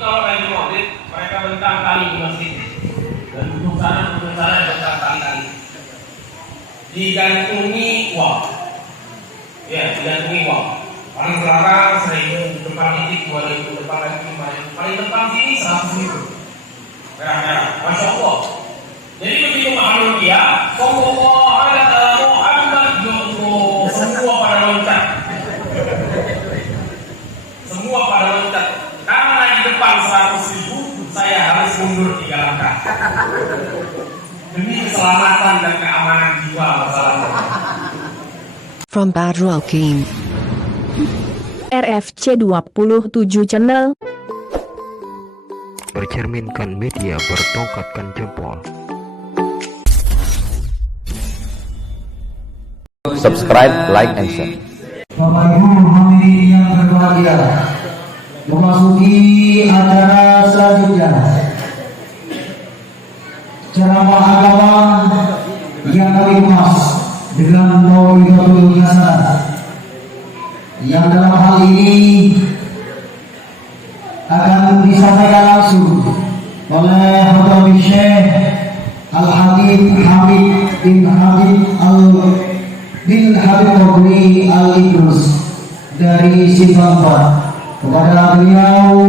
kalau lagi maulid, mereka bentang tali di masjid. Dan untuk sana bentang tali. Digantungi uang. Ya, digantungi uang. Paling belakang 1.000, depan titik 2.000, depan lagi 5.000. Paling depan sini 100.000. Merah-merah, Masya Allah. Jadi begitu mahalun dia, Sallallahu ala Muhammad, semua pada loncat. Semua pada loncat. Karena di depan 100.000, saya harus mundur 3 langkah. Demi keselamatan dan keamanan jiwa masalahnya. From Badrul King RFC 27 Channel bercerminkan media bertongkatkan jempol. Subscribe, like, and share. Bapak Ibu hadirin yang berbahagia, memasuki acara selanjutnya, ceramah agama yang kami kemas dengan mau'izatul hasanah, yang dalam hal ini akan disampaikan langsung oleh Fadhil Syekh Al-Habib Hamid bin Habib Qadri Al-Idrus dari Simpang 4. Kepada beliau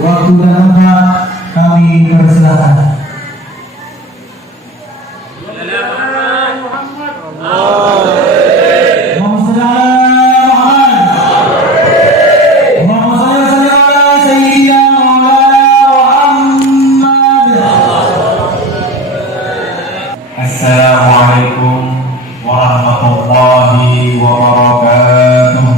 waktu dan tempat kami persilakan. Assalamualaikum warahmatullahi wabarakatuh.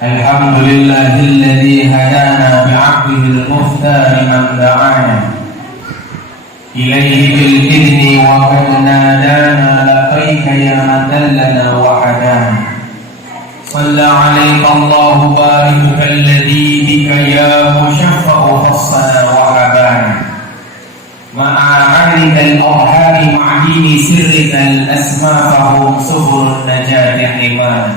Alhamdulillahilladzi hadana bi'abdihi al-mukhtar man da'ana ilayhi bil-idni wa qad nadana laqaika ya man dallana wa hadana. صلى عليك الله بارك الذي بك يا مشفع فصنا وحبانا مع عدد الأرحام مع دين سرك الأسمى فهم سبل النجاة حمانا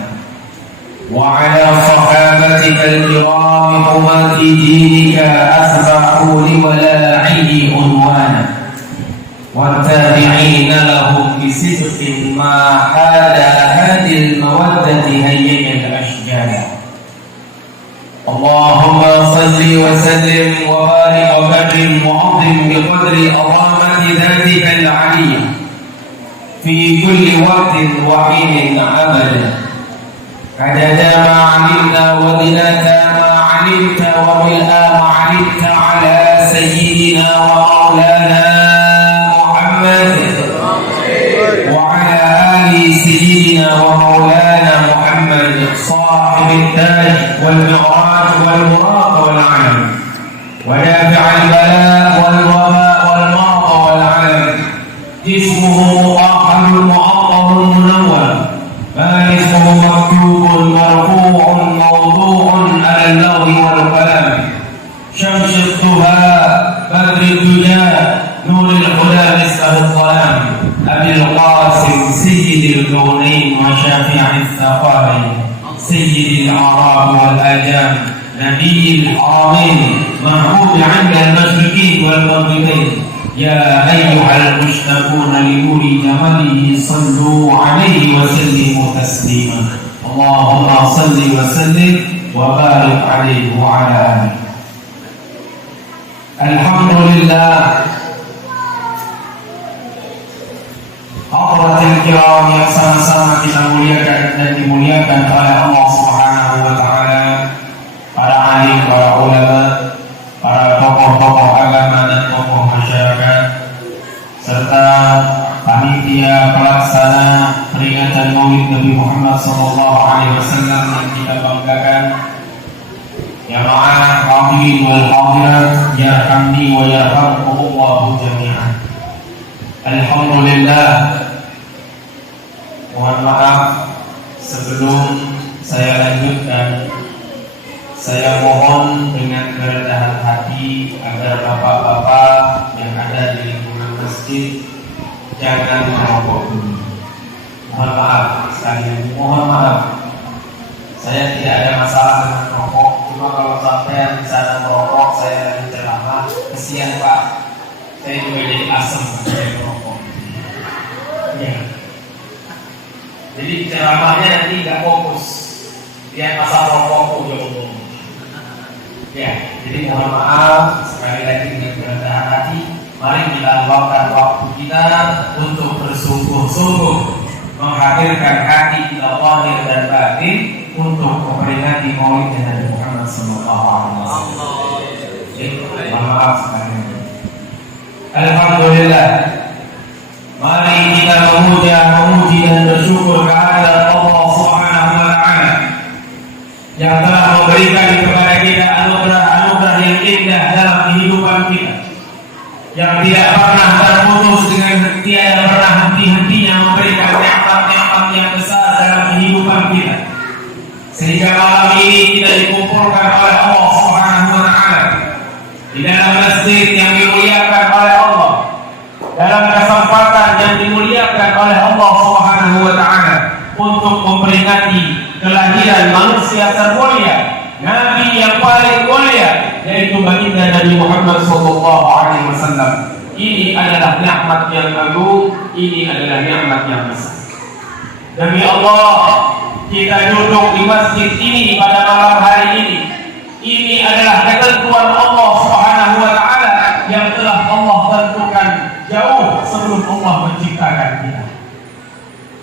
وعلى صحابتك الكرام حماة دينك أسبحوا لولاعه عنوانا والتابعين لهم بصدق ما حال هذه المودة هيئ الأشجار. اللهم صل وسلم وبارك وكرم وعظم بقدر عظمة ذاتك العلية في كل وقت وحين أبدا عدد ما علمت وزنة ما علمت وملء ما علمت على سيدنا ومولانا وعلى آل سيدنا ومولانا محمد صاحب التاج والمعراج والبراق والعلم ودافع البلاء والوباء والمرض والعلم جسمه مطهر معطر منور ما اسمه مكتوب مرفوع موضوع على اللغو والكلام شمس الضحى بدر الدجى نور الهدى مثله الظلام أبي القاسم سيد الكونين وشافع الثقالين سيد الأعراب والآجام نبي الحرمين محبوب عند المشركين والمغربين يا أيها المشتاقون لنور جماله صلوا عليه وسلموا تسليما اللهم صل وسلم وبارك عليه وعلى آله. الحمد لله. Hadirin kiram yang sama-sama kita muliakan dan dimuliakan oleh Allah Subhanahu wa taala, para alim, para ulama, para tokoh-tokoh agama dan tokoh masyarakat, serta panitia pelaksana peringatan Maulid Nabi Muhammad sallallahu alaihi wasallam yang kita banggakan. Jamaah hadirin wal hadirat, yarhamni wa yarhamkumullah jami'an. Alhamdulillah. Mohon maaf sebelum saya lanjutkan, saya mohon dengan kerendahan hati agar bapak-bapak yang ada di lingkungan masjid jangan merokok dulu. Mohon maaf sekalian, mohon maaf. Saya tidak ada masalah dengan rokok. Cuma kalau sampai di sana merokok, saya lagi ceramah, kesian Pak. Saya juga jadi asem saya merokok. Ya. Jadi ceramahnya nanti nggak fokus. Dia pasal rokok ujung-ujung. Ya, jadi mohon maaf sekali lagi dengan kerendahan hati. Mari kita luangkan waktu kita untuk bersungguh-sungguh menghadirkan hati kita zahir dan batin untuk memperingati Maulid Nabi Muhammad sallallahu alaihi wasallam. Mohon maaf sekali. Alhamdulillah. Mari kita memuji dan bersyukur kehadirat Allah Subhanahu wa taala yang telah memberikan kepada kita anugerah yang indah dalam kehidupan kita, yang tidak pernah terputus dengan tiada pernah henti-hentinya memberikan nikmat-nikmat yang besar dalam kehidupan kita, sehingga malam ini kita dikumpulkan oleh Allah Subhanahu wa taala di dalam masjid yang dimuliakan oleh Allah, dalam kesempatan yang dimuliakan oleh Allah Subhanahu wa taala untuk memperingati kelahiran manusia termulia, Nabi yang paling mulia, yaitu baginda Nabi Muhammad sallallahu alaihi wasallam. Ini adalah nikmat yang agung, ini adalah nikmat yang besar. Demi Allah, kita duduk di masjid ini pada malam hari ini. Ini adalah ketentuan Allah Subhanahu wa taala yang telah Allah tentukan jauh sebelum Allah menciptakan kita.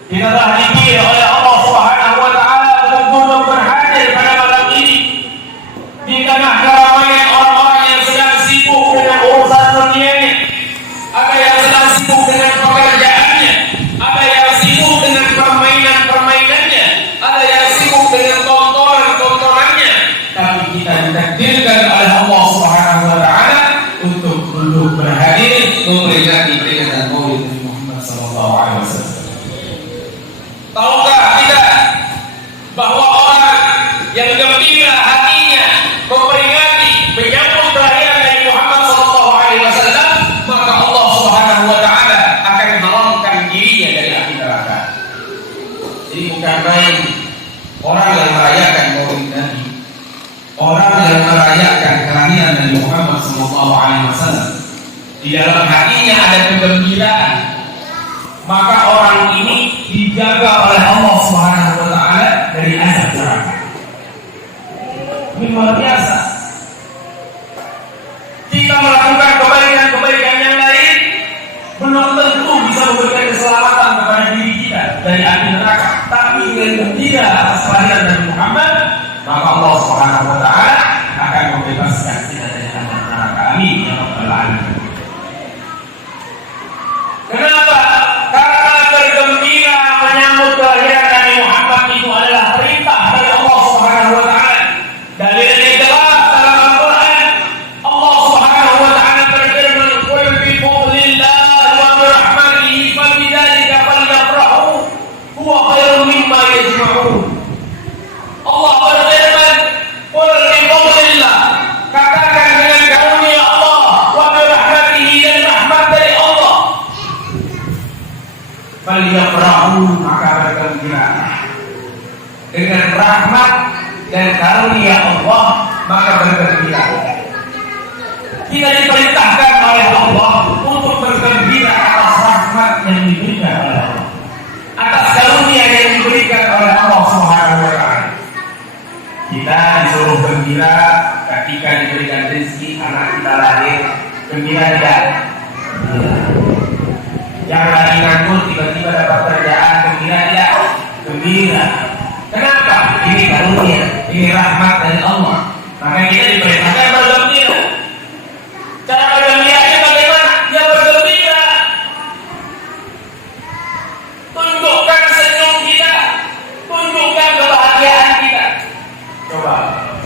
Kita telah dipilih oleh Allah Subhanahu wa taala untuk duduk berhadir pada malam ini di tengah keramaian orang-orang yang sedang sibuk dengan urusan dunianya, ada yang sedang sibuk dengan pekerjaannya, ada yang sibuk dengan permainan-permainannya, ada yang sibuk dengan tontonan-tontonannya. Tapi kita ditakdirkan oleh Allah Subhanahu wa taala untuk duduk berhadir memperingati peringatan Maulid Nabi Muhammad sallallahu alaihi wasallam. Tahukah kita bahwa orang yang gembira hatinya memperingati menyambut kelahiran Nabi Muhammad sallallahu alaihi wasallam, maka Allah Subhanahu wa taala akan haramkan dirinya dari api neraka. Jadi bukan main orang yang merayakan Maulid Nabi, orang yang merayakan kelahiran Nabi Muhammad sallallahu alaihi wasallam, di dalam hatinya ada kegembiraan, maka orang ini dijaga oleh Allah Subhanahu wa taala dari azab neraka. Ini luar biasa. Kita melakukan kebaikan-kebaikan yang lain belum tentu bisa memberikan keselamatan kepada diri kita dari api neraka. Tapi dengan gembira atas kelahiran Nabi Muhammad, maka Allah Subhanahu wa taala akan membebaskan kita dari azab neraka. Amin ya rabbal alamin. Kenapa? Karena bergembira menyambut kelahiran Nabi Muhammad itu adalah perintah dari Allah Subhanahu wa taala. Dalilnya jelas dalam Al-Qur'an. Allah Subhanahu wa taala berfirman, "Qul bi fadlillahi wa bi rahmatihi fabidzalika falyafrahu huwa khairun mimma yajma'un." Allah berfirman, "Qul bi fadlillah." Katakan dengan karunia Allah, wa bi rahmatihi, dan rahmat dari Allah. Falyafrahu, maka bergembira. Dengan rahmat dan karunia Allah, maka bergembira. Kita diperintahkan oleh Allah untuk bergembira atas rahmat yang diberikan oleh Allah, atas karunia yang diberikan oleh Allah Subhanahu wa taala. Kita disuruh gembira ketika diberikan rezeki anak kita lahir. Gembira tidak? Yang lagi nganggur tiba-tiba dapat kerjaan, gembira tidak? Gembira. Kenapa? Ini karunia, ini rahmat dari Allah. Maka kita diperintahkan bergembira. Cara bergembiranya bagaimana? Ya bergembira. Tunjukkan senyum kita, tunjukkan kebahagiaan kita. Coba,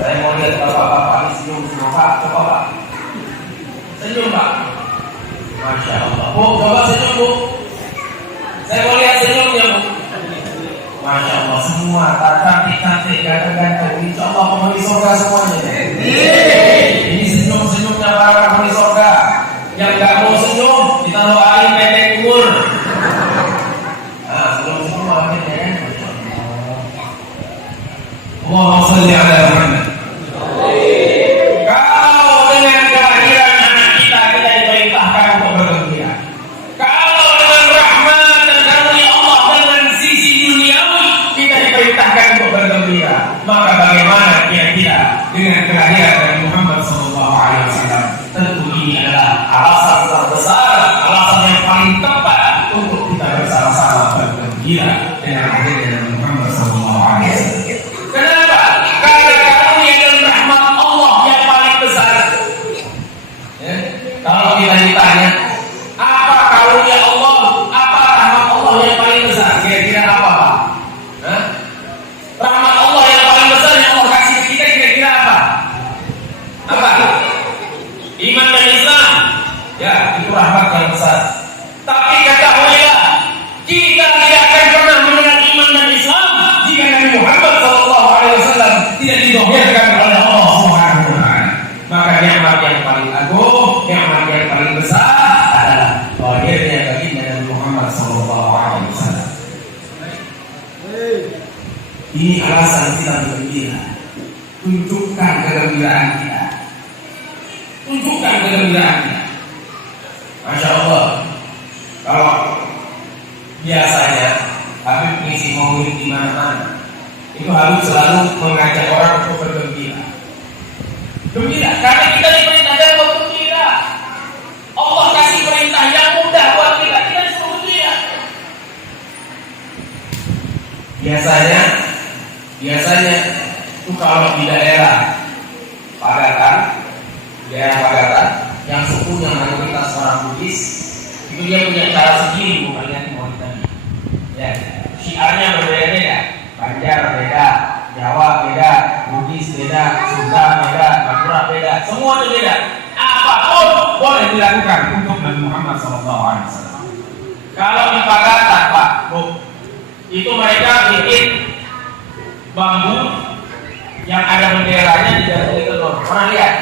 saya mau lihat bapak-bapak ini senyum-senyum Pak. Coba Pak, senyum Pak. Masya Allah. Bu, coba senyum Bu. Saya mau lihat senyumnya Bu. Masya Allah, semua cantik-cantik, ganteng-ganteng. Insya Allah penghuni surga semuanya. Ini senyum-senyumnya para penghuni surga. Yang gak mau senyum, kita doain pendek umur. Nah, senyum-senyum Allahumma shalli ala Muhammad. Kalau dengan kelahiran anak kita diperintahkan untuk bergembira. Kalau dengan rahmat dan karunia Allah dengan sisi duniawi kita diperintahkan untuk bergembira, maka bagaimana kira-kira dengan kelahiran Nabi Muhammad SAW? Tentu ini adalah alasan terbesar, alasan yang paling tepat untuk kita bersama-sama bergembira dengan hadirnya Nabi Muhammad SAW. Kenapa? Karena karunia dan rahmat Allah yang paling besar. Ya? Kalau kita ditanya, apa karunia Allah, apa rahmat Allah yang paling besar? Kira-kira apa, Pak? Hah? Rahmat Allah yang paling besar yang Allah kasih ke kita kira-kira apa? Apa? Iman dan Islam. Ya, itu rahmat yang besar. Tapi ketahuilah, kita tidak akan pernah mengenal iman dan Islam jika Nabi Muhammad SAW tidak didohirkan oleh Allah Subhanahu wa Ta'ala. Maka nikmat yang paling agung, nikmat yang paling besar adalah lahirnya baginda Nabi Muhammad SAW. Ini alasan kita bergembira. Tunjukkan kegembiraan kita. Tunjukkan kegembiraan kita. Masya Allah. Kalau biasanya Habib mengisi maulid di mana-mana, itu Habib selalu mengajak orang untuk bergembira. Gembira, karena kita diperintahkan untuk gembira. Allah kasih perintah yang mudah buat kita, kita disuruh gembira. Biasanya itu kalau di daerah Pagatan, yang sukunya mayoritas orang Buddhis, itu dia punya cara sendiri melihat maulid tadi. Ya, syiarnya berbeda-beda. Banjar beda, Jawa beda, Bugis beda, Sunda beda, Madura beda, semuanya beda. Apapun boleh dilakukan untuk Nabi Muhammad SAW. Kalau di Pagatan, Pak, Bu, itu mereka bikin bambu yang ada benderanya di dalam telur. Pernah lihat?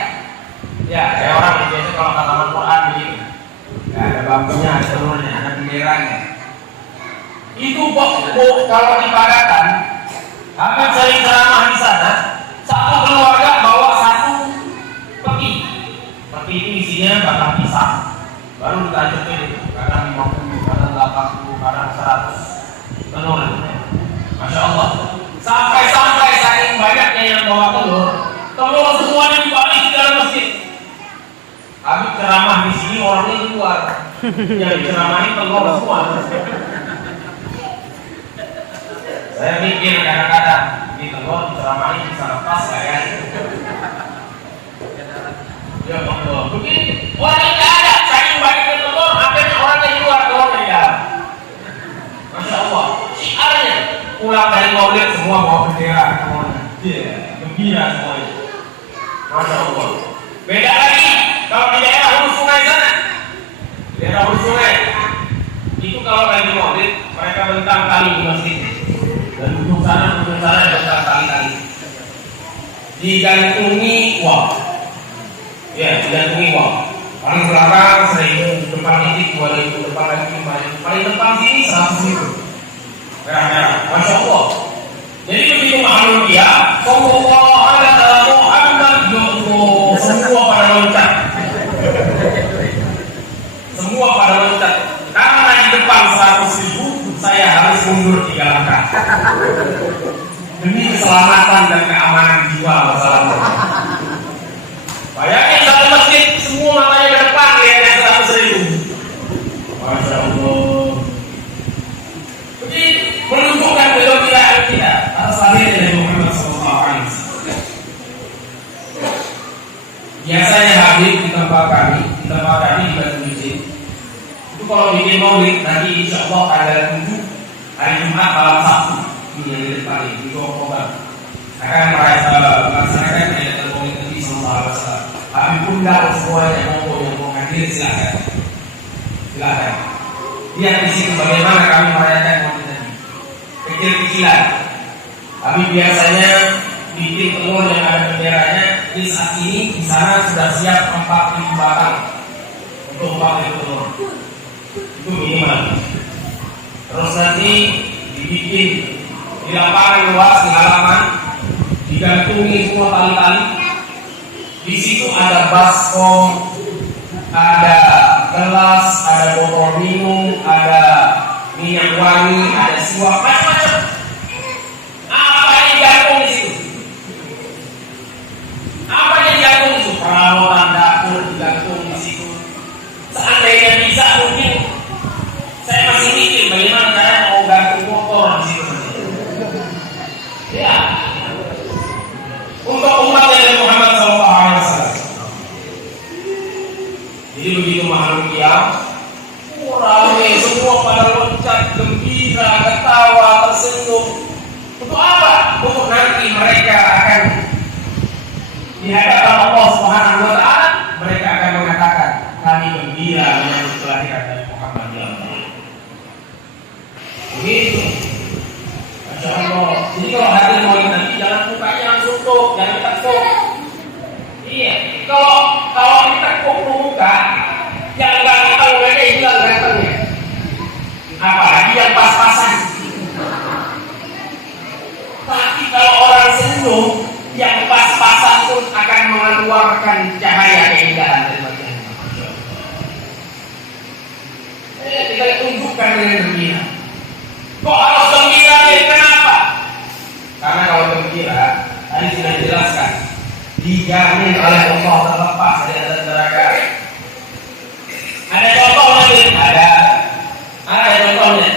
Ya, kayak orang biasa kalau katakan Quran begitu. Ya, ada bambunya, ada telurnya, ada benderanya. Itu kalau di Pagatan, akan sering ceramah di sana. Satu keluarga bawa satu peti. Peti itu isinya batang pisang. Baru ditajukin itu, kadang 50, kadang 80, kadang 100 telur. Masya Allah. Sampai saking banyaknya yang bawa telur semuanya dibalik di dalam masjid. Habis ceramah di sini orangnya di luar. Yang diceramahin telur semua. Saya mikir kadang-kadang di telur diceramahin bisa lepas gak ya? Ya Allah, begini orang tidak ada, saking banyaknya telur, akhirnya orangnya di luar, telurnya di dalam. Masya Allah, syiarnya pulang dari maulid semua bawa bendera, gembira semuanya. Masya Allah. Beda lagi kalau di daerah hulu sungai sana, daerah hulu sungai itu kalau lagi maulid mereka bentang tali di masjid. Dan ujung sana bentang tali-tali. Digantungi uang. Ya, digantungi uang. Paling belakang 1.000, depan titik 2.000, depan lagi 5.000, paling depan sini 100.000. Merah-merah, Masya Allah. Jadi begitu mahluk dia, Sallallahu ala Muhammad, semua pada loncat. Semua pada loncat. Karena di depan 100.000, saya harus mundur 3 langkah. Demi keselamatan dan keamanan jiwa. Bayangin satu masjid, semua matanya ke depan, lihatnya 100.000. Masya Allah. Begitu menunjukkan kegembiraan kita atas lahirnya Nabi Muhammad SAW. Biasanya Habib di tempat kami di Batu Masjid itu kalau bikin maulid nanti insya Allah tanggal 7 hari Jumat malam Sabtu di depan di Oktober akan melaksanakan kegiatan maulid Nabi SAW. Habib undang semuanya yang mau hadir silakan. Lihat di situ bagaimana kami merayakan maulid Nabi. Kecil-kecilan. Habib biasanya bikin telur yang ada benderanya. Di saat ini di sana sudah siap 4.000 batang untuk 4.000 telur. Itu minimal. Terus nanti dibikin di lapangan luas di halaman digantungi semua tali-tali. Di situ ada baskom, ada gelas, ada botol minum, ada minyak wangi, ada siwak, macam-macam. Apa yang digantung di situ? Apa yang digantung di situ? Peralatan dapur digantung di situ. Seandainya bisa, mungkin saya masih mikir bagaimana cara mau gantung motor di situ. Ya, untuk umat Nabi Muhammad SAW. Jadi begitu makhluk yang rame, semua pada loncat, gembira, ketawa, tersenyum. Untuk apa? Untuk nanti mereka akan di hadapan Allah Subhanahu wa taala, mereka akan mengatakan, kami gembira menyambut kelahiran Nabi Muhammad di antara. Begitu. Masya Allah. Jadi kalau hadir maulid nanti jangan mukanya langsung tutup, jangan ditekuk. Iya. Kalau ditekuk muka, yang ganteng mereka hilang gantengnya. Apalagi yang pas-pasan. Tapi kalau orang senyum, yang pas-pasan pun akan mengeluarkan cahaya keindahan dari wajahnya. Kita tunjukkan dengan gembira. Kok harus gembira? Kenapa? Karena kalau gembira, tadi sudah dijelaskan, dijamin oleh Allah terlepas dari azab neraka. Ada contohnya? Ada contohnya.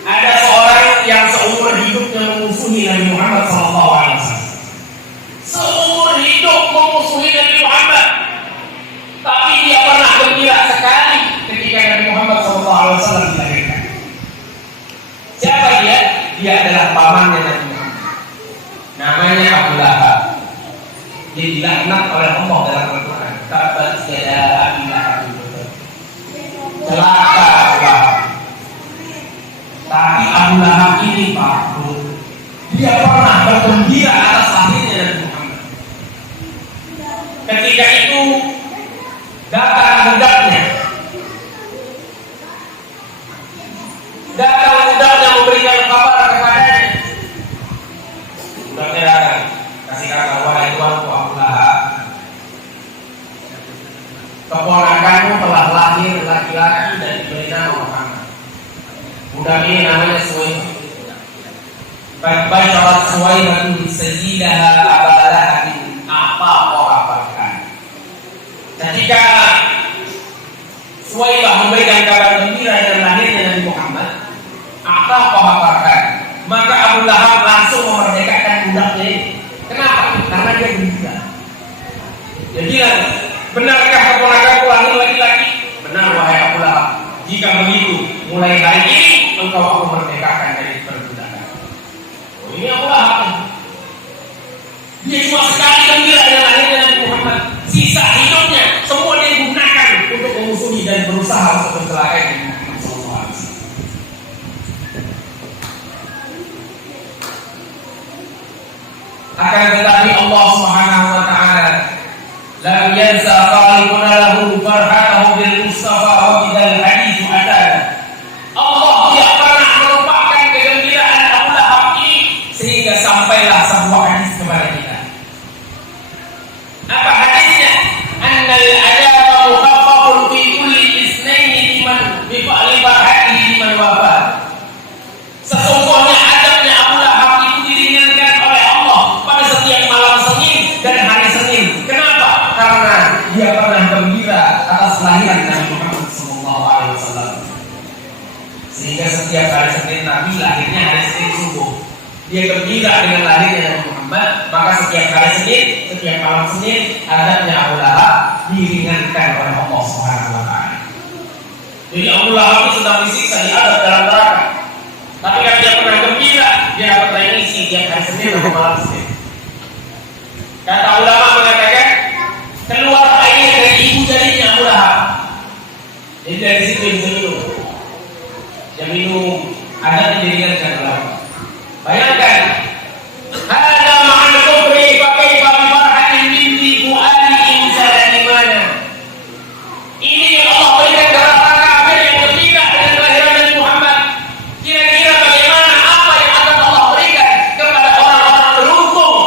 Ada seorang yang seumur hidupnya memusuhi Nabi Muhammad SAW. Seumur hidup memusuhi Nabi Muhammad, tapi dia pernah gembira sekali ketika Nabi Muhammad SAW dilahirkan. Siapa dia? Dia adalah pamannya Nabi Muhammad. Namanya Abu Lahab. Dia dilaknat oleh Allah dalam Al-Quran. Tabat yada Abi Lahab. Celaka Abu Lahab. Tapi Abu Lahab ini Pak, dia pernah bergembira atas lahirnya Nabi Muhammad. Ketika itu datang budaknya. Memberikan kabar kepadanya. Budaknya datang, kasih kata, wahai tuanku Abu Lahab, keponakanmu telah lahir laki-laki dan diberi nama Muhammad. Budak ini namanya Suwaibah. Bacarat Suwaibah sayyidaha Aba Lahab apa qabakan. Ketika Suwaibah memberikan kabar gembira dengan lahirnya Nabi Muhammad, apa qabakan, maka Abu Lahab langsung memerdekakan budaknya ini. Kenapa? Karena dia gembira. Jadi benarkah keponakanku lahir laki-laki? Benar wahai Abu Lahab. Jika begitu, mulai hari ini engkau aku merdekakan dari perbudakan. Oh, ini Abu Lahab. Dia cuma sekali gembira dengan lahirnya Nabi Muhammad. Sisa hidupnya semua dia gunakan untuk memusuhi dan berusaha untuk mencelakai Nabi Muhammad SAW. Akan tetapi Allah Subhanahu wa taala lam yansa khaliquna lahu farhatahu bil mustafa wa bidal hadits atana. Allah tidak pernah melupakan kegembiraan Abu Lahab ini sehingga sampailah sebuah hadis kepada kita. Apa hadisnya? Annal ajaba mukhaffafun fi kulli isnaini liman bi fa'li farhatihi liman wafat. Sesungguhnya adabnya Abu Lahab itu diringankan oleh Allah pada setiap malam Senin dan hari Senin. Kenapa? Karena dia pernah gembira atas lahiran Nabi Muhammad SAW. Sehingga setiap hari Senin Nabi lahirnya hari Senin subuh. Dia gembira dengan lahirnya Nabi Muhammad, maka setiap hari Senin, setiap malam Senin, adabnya Abu Lahab diringankan oleh Allah Subhanahu wa taala. Jadi Abu Lahab itu sedang disiksa di adab dalam neraka. Tapi kan dia pernah gembira, dia dapat remisi tiap hari Senin atau malam Senin. Kata ulama mengatakan, keluar air dari ibu jarinya Abu Lahab. Jadi dari situ dia bisa minum. Dia minum, adabnya diringankan oleh Allah. Bayangkan, hada ma'al kufri fa kaifa bi farhatin minni fu'ali insana di mana? Ini yang Allah berikan kepada orang kafir yang gembira dengan kelahiran Nabi Muhammad. Kira-kira bagaimana apa yang akan Allah berikan kepada orang-orang beruntung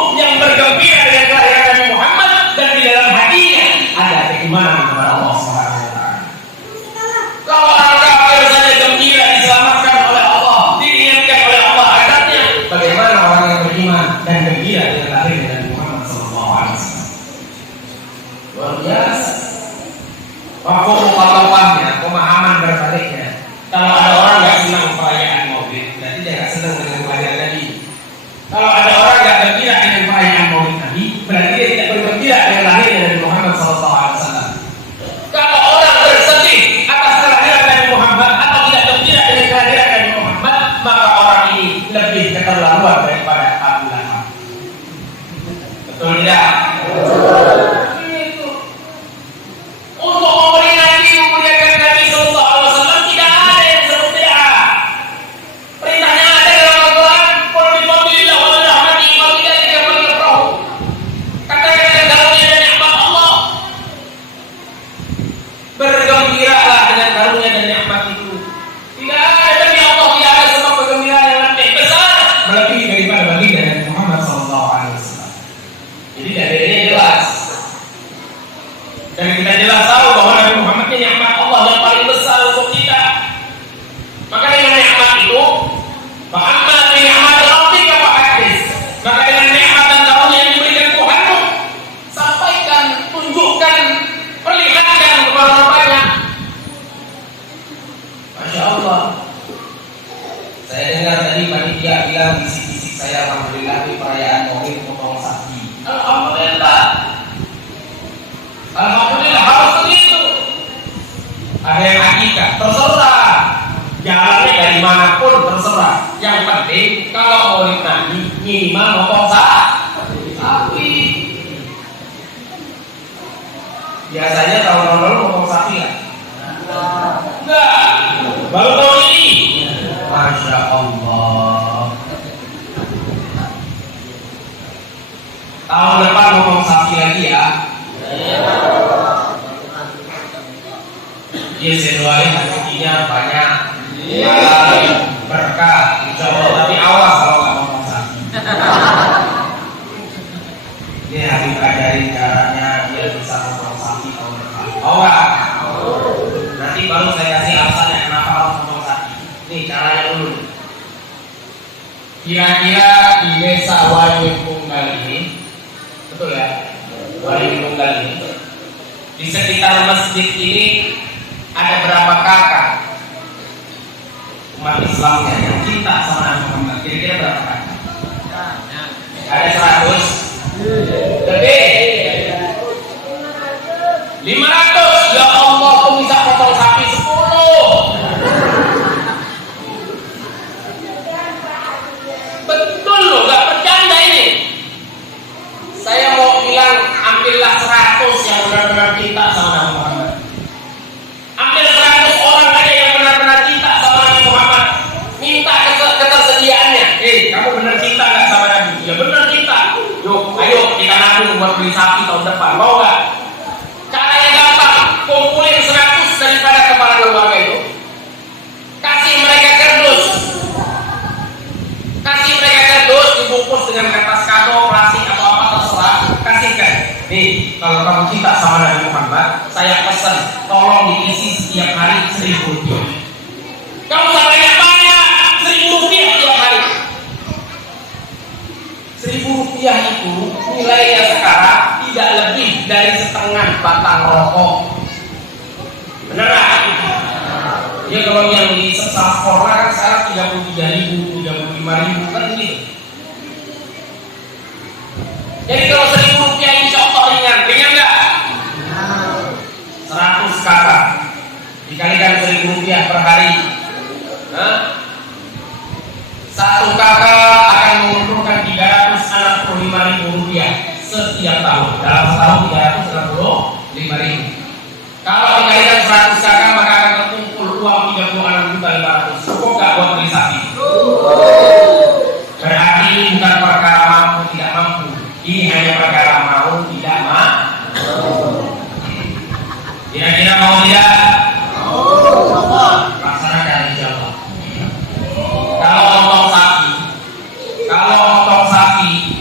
lebih keterlaluan daripada Abu Lahab. Betul tidak? Itu. Untuk memperingati memuliakan Nabi Sallallahu Alaihi Wasallam tidak ada yang disebut bid'ah. Perintahnya ada dalam Al-Quran. Qul bi fadlillah wa bi rahmatihi fa bidzalika falyafrahu. Katakan dengan karunia dan nikmat Allah. Bergembiralah dengan karunia dan nikmat itu. Tidak ada demi Allah, tidak ada sebab bergembira yang lebih besar melebihi daripada baginda Nabi Muhammad Sallallahu Alaihi Wasallam. Jadi dari ini jelas. Dan kita jelas tahu bahwa Nabi Muhammad ini nikmat Allah yang paling besar untuk kita. Maka dengan nikmat itu, fa'amma bi ni'mati rabbika fahadits. Maka dengan nikmat dan karunia yang diberikan Tuhanmu, sampaikan, tunjukkan, perlihatkan kepada orang banyak. Masya Allah. Saya dengar tadi panitia bilang bisik-bisik saya, alhamdulillah di perayaan Maulid potong sapi. Alhamdulillah. Alhamdulillah, harus begitu. Ada yang hakika, terserah. Jalannya dari manapun terserah. Yang penting kalau Maulid Nabi minimal potong sapi. Biasanya tahun lalu potong sapi lah. Enggak. Baru tahun ini. Masya Allah. Tahun depan potong sapi lagi ya. Iya, saya doain rezekinya banyak, berkah, insya Allah. Tapi awas kalau nggak potong sapi. Ini Habib ajarin caranya dia bisa potong sapi tahun depan. Oh nggak? Nanti baru saya kasih alasannya kenapa harus potong sapi. Nih caranya dulu. Kira-kira di desa Wayungtunggal ini, betul ya? Wayungtunggal ini, di sekitar masjid ini ada berapa kakak umat Islamnya yang cinta sama Nabi Muhammad? Kira-kira berapa kakak? Ada 100? Lebih? 500? Ya Allah, aku bisa potong sapi 10. Betul loh, gak bercanda ini. Saya mau bilang ambillah 100 yang benar-benar cinta sama Nabi Muhammad. Ambil 100 orang aja yang benar-benar cinta sama Nabi Muhammad. Minta ketersediaannya. Kamu benar cinta gak sama Nabi? Ya benar cinta. Yuk, ayo kita nabung buat beli sapi tahun depan. Mau gak? Caranya gampang. Kumpulin 100 daripada kepala keluarga itu. Kasih mereka kardus. Kasih mereka kardus dibungkus dengan kertas kado, plastik atau apa terserah. Kasihkan. Nih, kalau kamu cinta sama Nabi Muhammad, saya pesan tolong diisi setiap hari 1.000 rupiah. Kamu banyak-banyak 1.000 rupiah setiap hari. 1.000 rupiah itu nilainya sekarang tidak lebih dari setengah batang rokok. Beneran? Ya kalau yang di sekolah kan sekarang 33.000, 35.000 kan gitu. Jadi kalau 1.000 rupiah insya Allah ringan nggak? 100 kakak dikalikan 1.000 rupiah per hari. Satu kakak akan mengumpulkan 365.000 rupiah setiap tahun. Dalam setahun 365.000. Kalau dikalikan 100 kakak maka akan terkumpul uang 36.500. Cukup nggak buat beli sapi? Berarti ini bukan perkara mampu tidak mampu. Ini hanya perkara mau tidak mampu. Kira-kira mau tidak? Laksanakan insya Allah. Kalau potong sapi,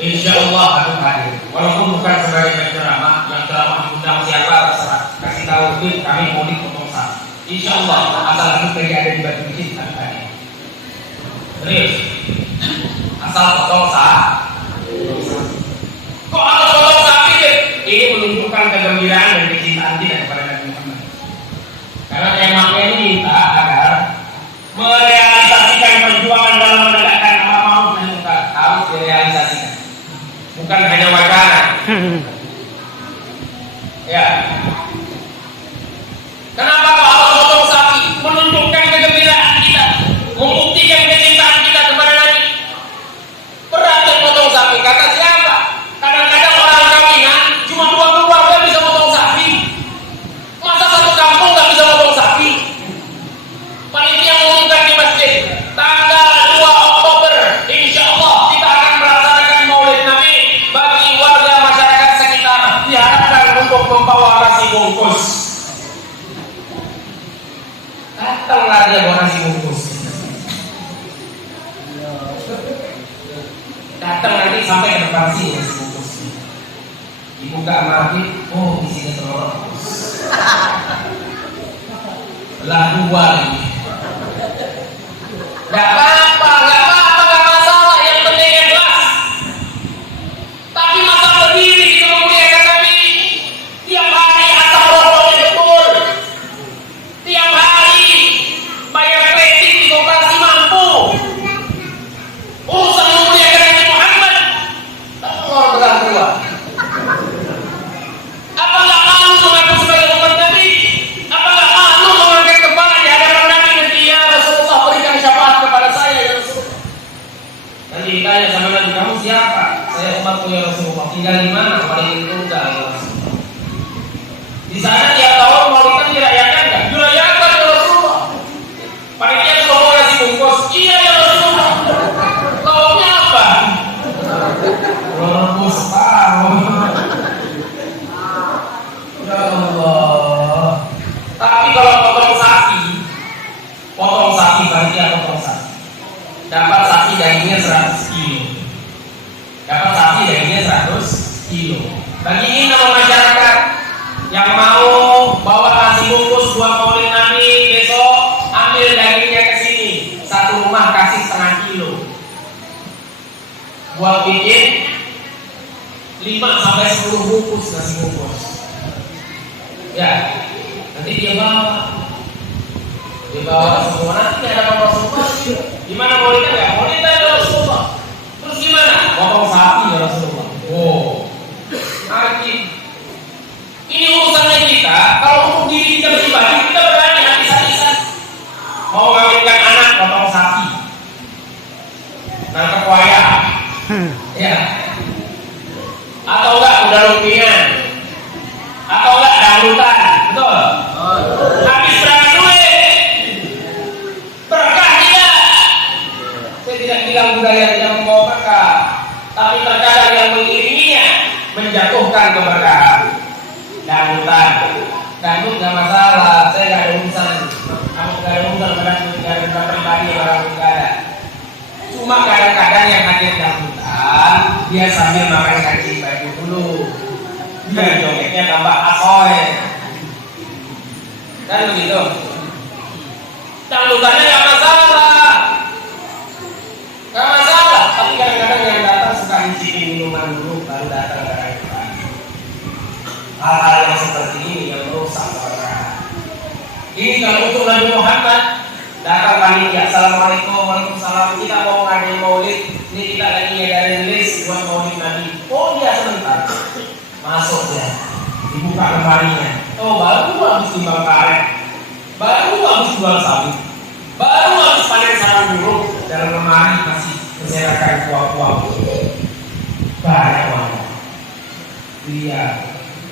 insya Allah akan hadir. Walaupun bukan sebagai penceramah, yang ceramah diundang siapa terserah. Kasih tahu kami mau dipotong sapi. Insya Allah asal itu kerja ada di batu biji kami hadir. Serius. Asal potong sapi. Kok harus potong sapi? Ini menunjukkan kegembiraan dan kecintaan kita kepada Nabi Muhammad. Karena temanya ini minta agar merealisasikan perjuangan dalam menegakkan ma'ruf nahi munkar harus direalisasikan. Bukan hanya wacana. Ya. Kenapa kok harus potong sapi? Menunjukkan kegembiraan kita. tanggal 2 Oktober, insya Allah kita akan melaksanakan Maulid Nabi. Bagi warga masyarakat sekitar diharapkan untuk membawa nasi bungkus. Datanglah dia bawa nasi bungkus. Datang nanti sampai ke depan sini nasi bungkus. Dibuka mati, oh isinya telur rebus. Belah dua ini. Gak apa-apa, gak masalah. Yang penting ikhlas. Tapi masa berdiri kita memuliakan Nabi. Tiap hari asal rokoknya betul. Tiap hari bayar kredit di koperasi mampu. Urusan memuliakan Nabi Muhammad. Telur belah dua. Apa gak malu mengaku sebagai umat Nabi? Apa gak malu mengangkat kepala di hadapan Nabi nanti, ya Rasulullah berikan syafaat kepada saya ya Rasulullah. Nanti ditanya sama Nabi, kamu siapa? Saya umatmu ya Rasulullah. Tinggal di mana? Paling tunggal ya Rasulullah. Di sana tiap tahun maulidan dirayakan nggak? Dirayakan ya Rasulullah. Panitia sudah mau ngasih bungkus. Iya ya Rasulullah. Lauknya apa? Rebus tahu. Ya Allah. Tapi kalau potong sapi panitia potong sapi, dapat sapi dagingnya 100 kilo. Dapat sapi dagingnya 100 kilo. Bagi ini nama masyarakat yang mau bawa nasi bungkus buat Maulid Nabi besok, ambil dagingnya ke sini. Satu rumah kasih setengah kilo. Buat bikin 5-10 bungkus nasi bungkus. Ya, nanti dia bawa semua, nanti di hadapan Rasulullah. Gimana Maulidnya ya? Maulidnya ya Rasulullah. Terus gimana? Potong sapi ya Rasulullah. Oh, hakim. Ini urusannya kita. Kalau untuk diri kita pribadi, kita berani habis-habisan. Mau ngawinkan anak, potong sapi. Nangkep wayang. Ya. Atau enggak udah lumpingan. Atau enggak dangdutan. Betul? Habis berapa duit? Berkah tidak? Saya tidak bilang budaya tidak membawa berkah, tapi terkadang yang mengiringinya menjatuhkan keberkahan. Dangdutan, dangdut gak masalah, saya gak ada urusan. Kamu gak ada urusan dengan pribadi orang gak ada. Cuma kadang-kadang yang hadir dangdutan, dia sambil makan kaki baju dulu. Dia jogetnya tambah asoy. Kan begitu. Dangdutannya gak masalah. Gak masalah, tapi kadang-kadang yang datang suka ngicipin minuman dulu baru datang ke restoran. Hal-hal yang seperti ini yang merusak orang. Ini kalau untuk Nabi Muhammad datang panitia, assalamualaikum, waalaikumsalam, kita mau ngadain maulid, ini kita lagi ngadain list buat maulid Nabi. Oh iya sebentar, masuk ya, dibuka lemarinya. Oh baru habis timbang karet, baru habis jual sawit, baru habis panen sarang burung, dalam lemari masih berserakan kuah-kuah. Banyak banget. Iya.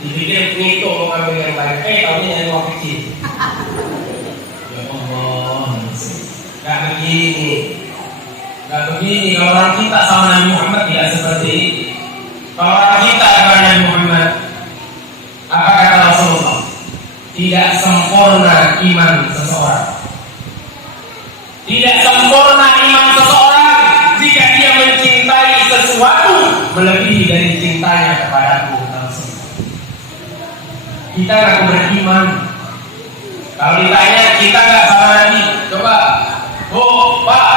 Dipikir itu mau ngambil yang banyak, tahunya yang uang kecil. Ya Allah, gak begini. Kalau orang kita sama Nabi Muhammad tidak seperti ini. Kalau orang kita sama Nabi Muhammad, apa kata Rasulullah? Tidak sempurna iman seseorang. Tidak sempurna iman seseorang jika dia mencintai sesuatu melebihi dari cintanya kepadaku. Kita ngaku beriman. Kalau ditanya cinta nggak sama Nabi, coba, oh Pak,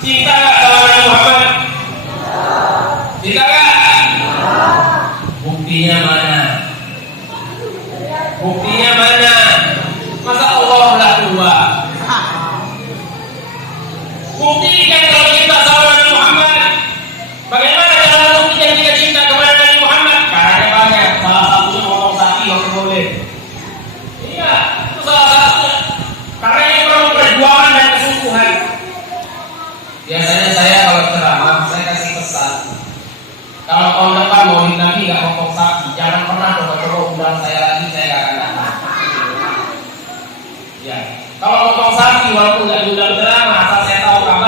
cinta nggak sama Nabi Muhammad? Cinta nggak? Buktinya mana? Buktinya mana? Masa Allah lah dua? Buktikan kalau cinta sama Nabi Muhammad. Bagaimana cara membuktikan kita cinta kepada Nabi Muhammad? Caranya banyak. Salah satunya ngomong sapi waktu boleh. Iya, itu salah satunya. Karena ini perlu perjuangan dan kesungguhan. Biasanya saya kalau ceramah, saya kasih pesan. Kalau tahun depan maulid Nabi nggak ngomong sapi, jangan pernah coba-coba undang saya lagi, saya nggak akan datang. Ya, kalau ngomong sapi walaupun nggak diundang ceramah, asal saya tahu kabar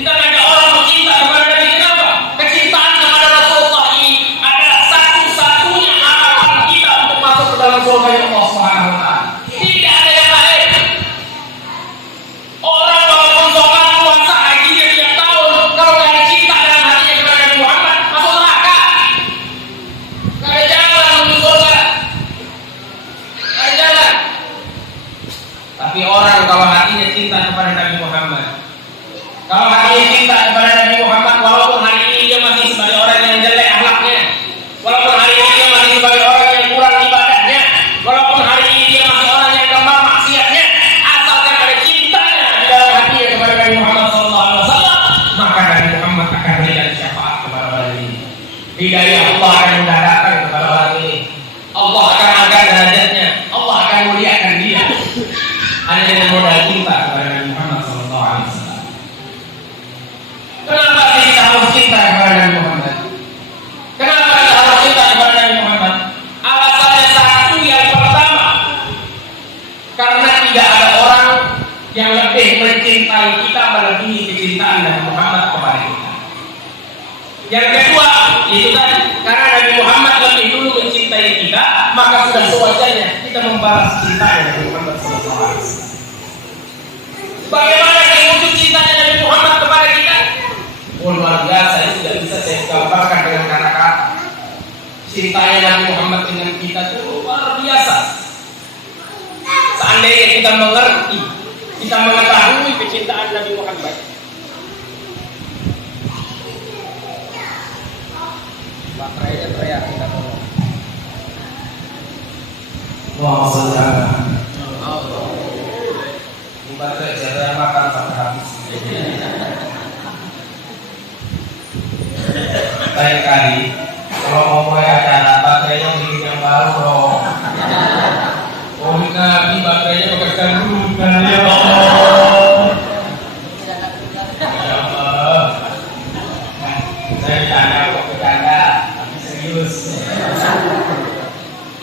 Kita ngajak orang untuk cinta kepada Nabi. Kenapa? Kecintaan kepada Rasulullah ini adalah satu-satunya harapan kita untuk masuk ke dalam surga Allah Subhanahu wa taala. Tidak ada yang lain. Orang walaupun sholat puasa haji dia tiap tahun, kalau tidak ada cinta dalam hatinya kepada Nabi Muhammad, masuk neraka. Tidak ada jalan menuju surga. Tidak ada jalan. Tapi orang kalau hatinya cinta kepada Nabi Muhammad, kalau hatinya cinta kepada Nabi Muhammad, walaupun hari ini dia masih sebagai orang yang jelek akhlaknya, walaupun hari ini dia masih sebagai orang yang kurang ibadahnya, walaupun hari ini dia masih orang yang gambar maksiatnya, asalkan ada cintanya di dalam hatinya kepada Nabi Muhammad SAW, maka Nabi Muhammad akan berikan syafaat kepada orang ini. Hidayah Allah akan mendaratkan kepada orang ini. Allah akan angkat derajatnya. Allah akan muliakan dia. Hanya dengan modal cinta kepada Nabi Muhammad SAW. Kenapa kita harus cinta kepada Nabi Muhammad? Kenapa kita harus cinta kepada Nabi Muhammad? Alasannya satu, yang pertama, karena tidak ada orang yang lebih mencintai kita melebihi kecintaan Nabi Muhammad kepada kita. Yang kedua, itu tadi, karena Nabi Muhammad lebih dulu mencintai kita, maka sudah sewajarnya kita membalas cintanya Nabi Muhammad SAW. Bagaimana wujud cintanya Nabi Muhammad kepada kita? Oh, luar biasa, ini tidak bisa saya gambarkan dengan kata-kata. Cintanya Nabi Muhammad dengan kita itu luar biasa. Seandainya kita mengerti, kita mengetahui kecintaan Nabi Muhammad, baterainya teriak kita tolong. Allahumma shalli ala Muhammad. Baterai saya makan sampai habis. Lain kali kalau mau mulai acara baterainya bikin yang baru dong. Oh Nabi baterainya bekerja dulu kan ya Allah. Ya Allah. Saya bercanda kok bercanda, tapi serius.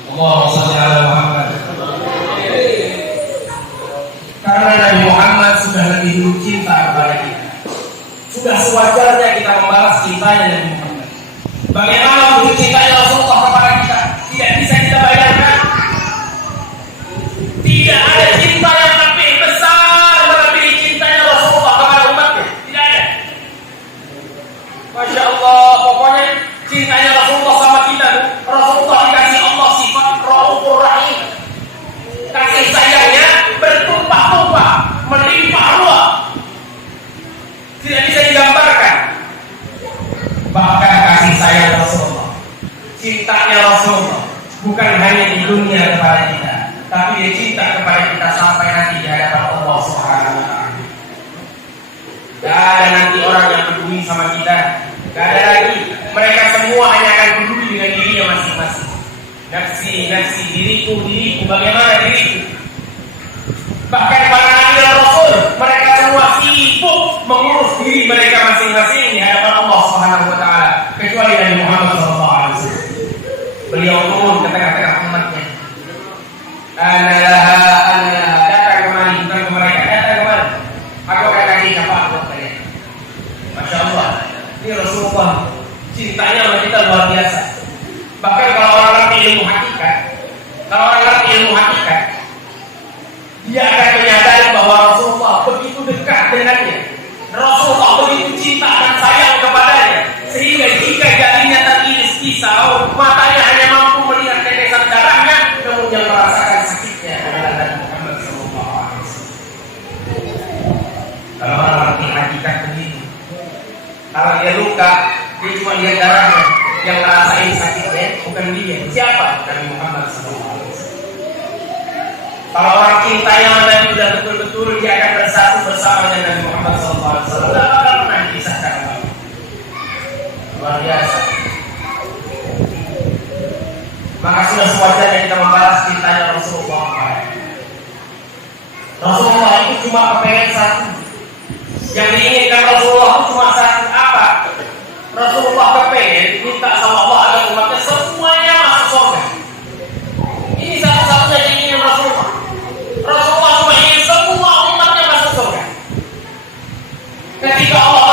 Allahumma shalli ala Muhammad. Karena Nabi Muhammad sudah lebih dulu cinta kepada kita. Sudah sewajarnya kita membalas cintanya Nabi Muhammad. Bagaimana wujud cintanya Rasulullah kepada kita? Tidak bisa kita bayangkan. Tidak ada cinta yang lebih besar melebihi cintanya Rasulullah kepada umatnya. Tidak ada. Masya Allah, pokoknya cintanya Rasulullah sama kita. Rasulullah dikasih Allah sifat Raufur Rahim. Kasih sayangnya bertumpah-tumpah, melimpah ruah. Tidak bisa digambarkan. Bahkan kasih sayang Rasulullah, cintanya Rasulullah bukan hanya di dunia kepada kita, tapi dia cinta kepada kita sampai nanti di hadapan Allah Subhanahu wa taala. Gak ada nanti orang yang peduli sama kita. Gak ada lagi. Mereka semua hanya akan peduli dengan dirinya masing-masing. Nafsi, nafsi, diriku, bagaimana diriku? Bahkan para nabi dan rasul, mereka semua sibuk mengurus diri mereka masing-masing di hadapan Allah Subhanahu wa taala, kecuali Nabi Muhammad SAW. Beliau turun ke tengah-tengah umatnya. Datang kemari, bukan ke mereka, datang kemari. Aku akan kasih apa buat kalian. Masya Allah, ini Rasulullah cintanya sama kita luar biasa. Bahkan kalau orang ngerti ilmu hakikat, dia akan menyadari bahwa Rasulullah begitu dekat dengannya. Rasulullah begitu cinta dan sayang kepadanya, sehingga jika jarinya teriris pisau, matanya hanya mampu melihat tetesan darahnya, namun yang merasakan sakitnya adalah Nabi Muhammad SAW. Kalau orang ngerti hakikat begitu, kalau dia luka, dia cuma lihat darahnya, yang ngerasain sakitnya bukan dia. Siapa? Nabi Muhammad SAW. Kalau orang cinta yang Nabi sudah betul-betul, dia akan bersatu bersama dengan Nabi Muhammad SAW. Tidak akan pernah dipisahkan. Luar biasa. Maka sudah sewajarnya kita membalas cintanya Rasulullah. Rasulullah itu cuma kepengen satu. Yang diinginkan Rasulullah itu cuma satu, apa? Rasulullah kepengen minta sama Allah agar umatnya semuanya masuk surga. Ini satu-satunya diinginkan Rasulullah. Rasulullah cuma ingin semua umatnya masuk surga. Ketika Allah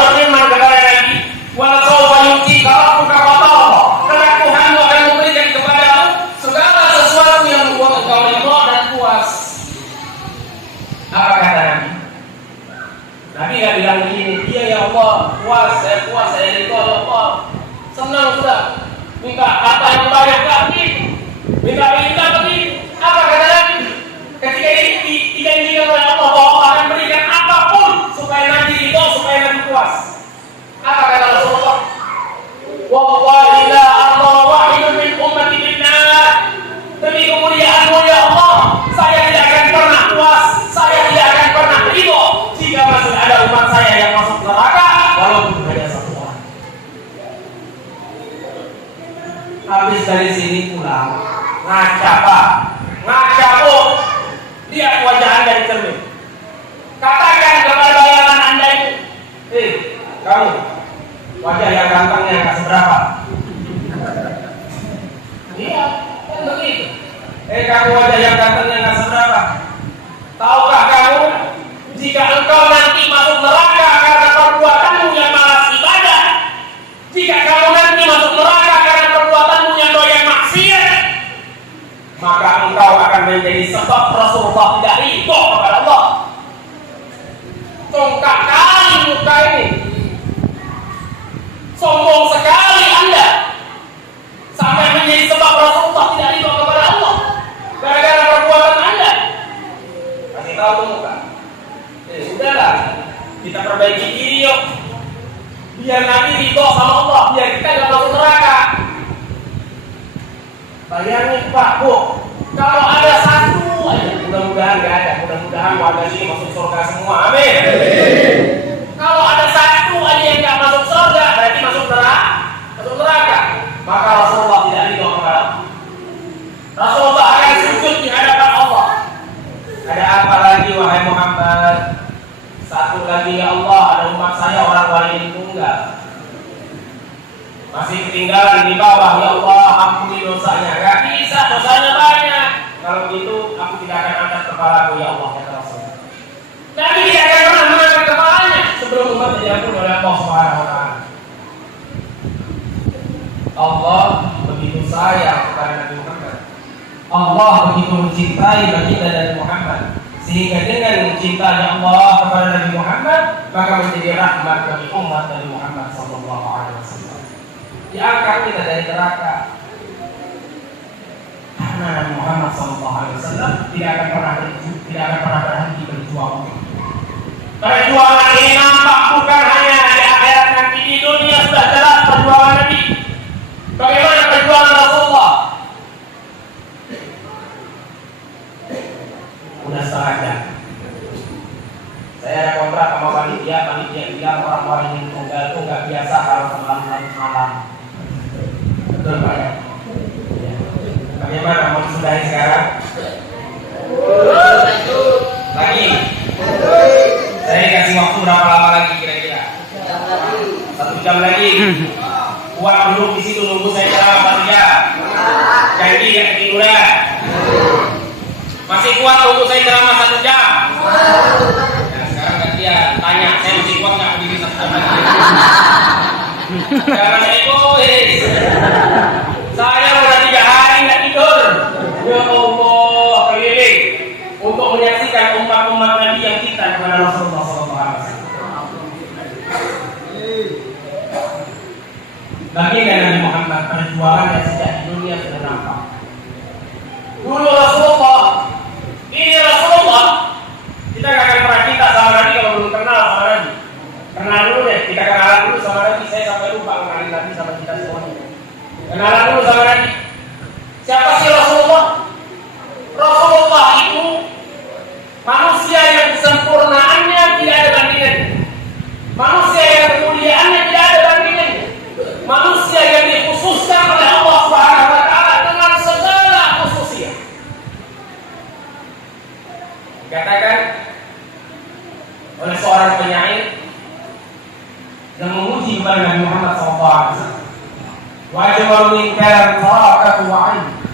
ya Allah, puas, saya ridho ya Allah. Senang sudah. Minta apa yang banyak lagi. Minta begini. Apa kata Nabi? Ketika dijanjikan oleh Allah bahwa akan berikan apapun supaya Nabi ridho, supaya Nabi puas. Apa kata Rasulullah? Wallahi la arda wahidun min ummati binnar. Demi kemuliaan-Mu ya Allah, saya tidak akan pernah puas, saya tidak akan pernah ridho jika masih ada umat saya yang masuk neraka walaupun hanya satu orang. Habis dari sini pulang, ngaca Pak, ngaca Bu, lihat wajah Anda di cermin. Katakan kepada bayangan Anda itu, kamu, wajah yang gantengnya nggak seberapa. Iya, kan begitu. Kamu wajah yang gantengnya nggak seberapa. Tahukah kamu, jika engkau nanti masuk neraka karena perbuatanmu yang malas ibadah, jika kamu nanti masuk neraka karena perbuatanmu yang doyan maksiat, maka engkau akan menjadi sebab Rasulullah tidak ridho kepada Allah. Congkak kali muka ini, sombong sekali Anda, sampai menjadi sebab Rasulullah tidak ridho kepada Allah gara-gara perbuatan Anda. Kasih tahu tuh muka. Sudahlah, kita perbaiki diri yuk, biar nanti ridho sama Allah, biar kita gak masuk neraka. Bayangin Pak, Bu, kalau ada satu aja, mudah-mudahan gak ada, mudah-mudahan warga sini masuk surga semua, amin. Kalau ada satu aja yang gak masuk surga, berarti masuk neraka. Maka Rasulullah tidak ridho kepada Allah. Rasulullah akan sujud di hadapan Allah. Ada apa lagi wahai Muhammad? Satu lagi ya Allah, ada umat saya orang wali tunggal, masih ketinggalan di bawah. Ya Allah, ampuni dosanya. Gak bisa, dosanya banyak. Kalau gitu aku tidak akan angkat kepalaku ya Allah, kata Rasulullah. Nabi tidak akan pernah mengangkat kepalanya sebelum umat diampuni oleh Allah Subhanahu wa Ta'ala. Allah begitu sayang kepada Nabi Muhammad. Allah begitu mencintai baginda Nabi Muhammad, sehingga dengan cintanya Allah kepada Nabi Muhammad, maka menjadi rahmat bagi umat Nabi Muhammad sallallahu alaihi wasallam. Diangkat kita dari neraka. Karena Nabi Muhammad sallallahu alaihi wasallam tidak akan pernah berhenti berjuang. Perjuangan ini nampak bukan hanya di akhirat, nanti di dunia sudah jelas perjuangan Nabi. Bagaimana perjuangan Rasulullah? Udah setengah jam. Saya ada kontrak sama panitia bilang orang-orang yang tunggal itu nggak biasa kalau malam. Betul Pak ya? Bagaimana mau disudahi sekarang? Lagi. Saya kasih waktu berapa lama lagi kira-kira? 1 jam lagi. Kuat dulu di situ nunggu saya ceramah 4 jam. Janji ya ketiduran. Masih kuat nunggu saya ceramah 1 jam? Nah, sekarang gantian tanya, saya masih kuat nggak berdiri 1 jam lagi? Jangan egois. Saya udah 3 hari nggak tidur. Ya Allah, keliling untuk menyaksikan umat-umat Nabi yang cinta kepada Rasulullah SAW. Baginda Nabi Muhammad perjuangannya sejak di dunia sudah nampak. Dulu Rasulullah, ini Rasulullah, kita nggak akan pernah cinta sama Nabi kalau belum kenal sama Nabi. Kenal dulu deh, kita kenalan dulu sama Nabi. Saya sampai lupa kenalin Nabi sama kita semuanya. Kenalan dulu sama Nabi. Siapa sih Rasulullah? Rasulullah itu manusia yang kesempurnaannya tidak ada bandingannya, manusia yang kemuliaannya tidak ada bandingannya, manusia yang dikhususkan oleh Allah Subhanahu wa Ta'ala dengan segala khususnya. Dikatakan oleh seorang penyair yang memuji kepada Nabi Muhammad SAW, wajibul minka tarakatu wa'in.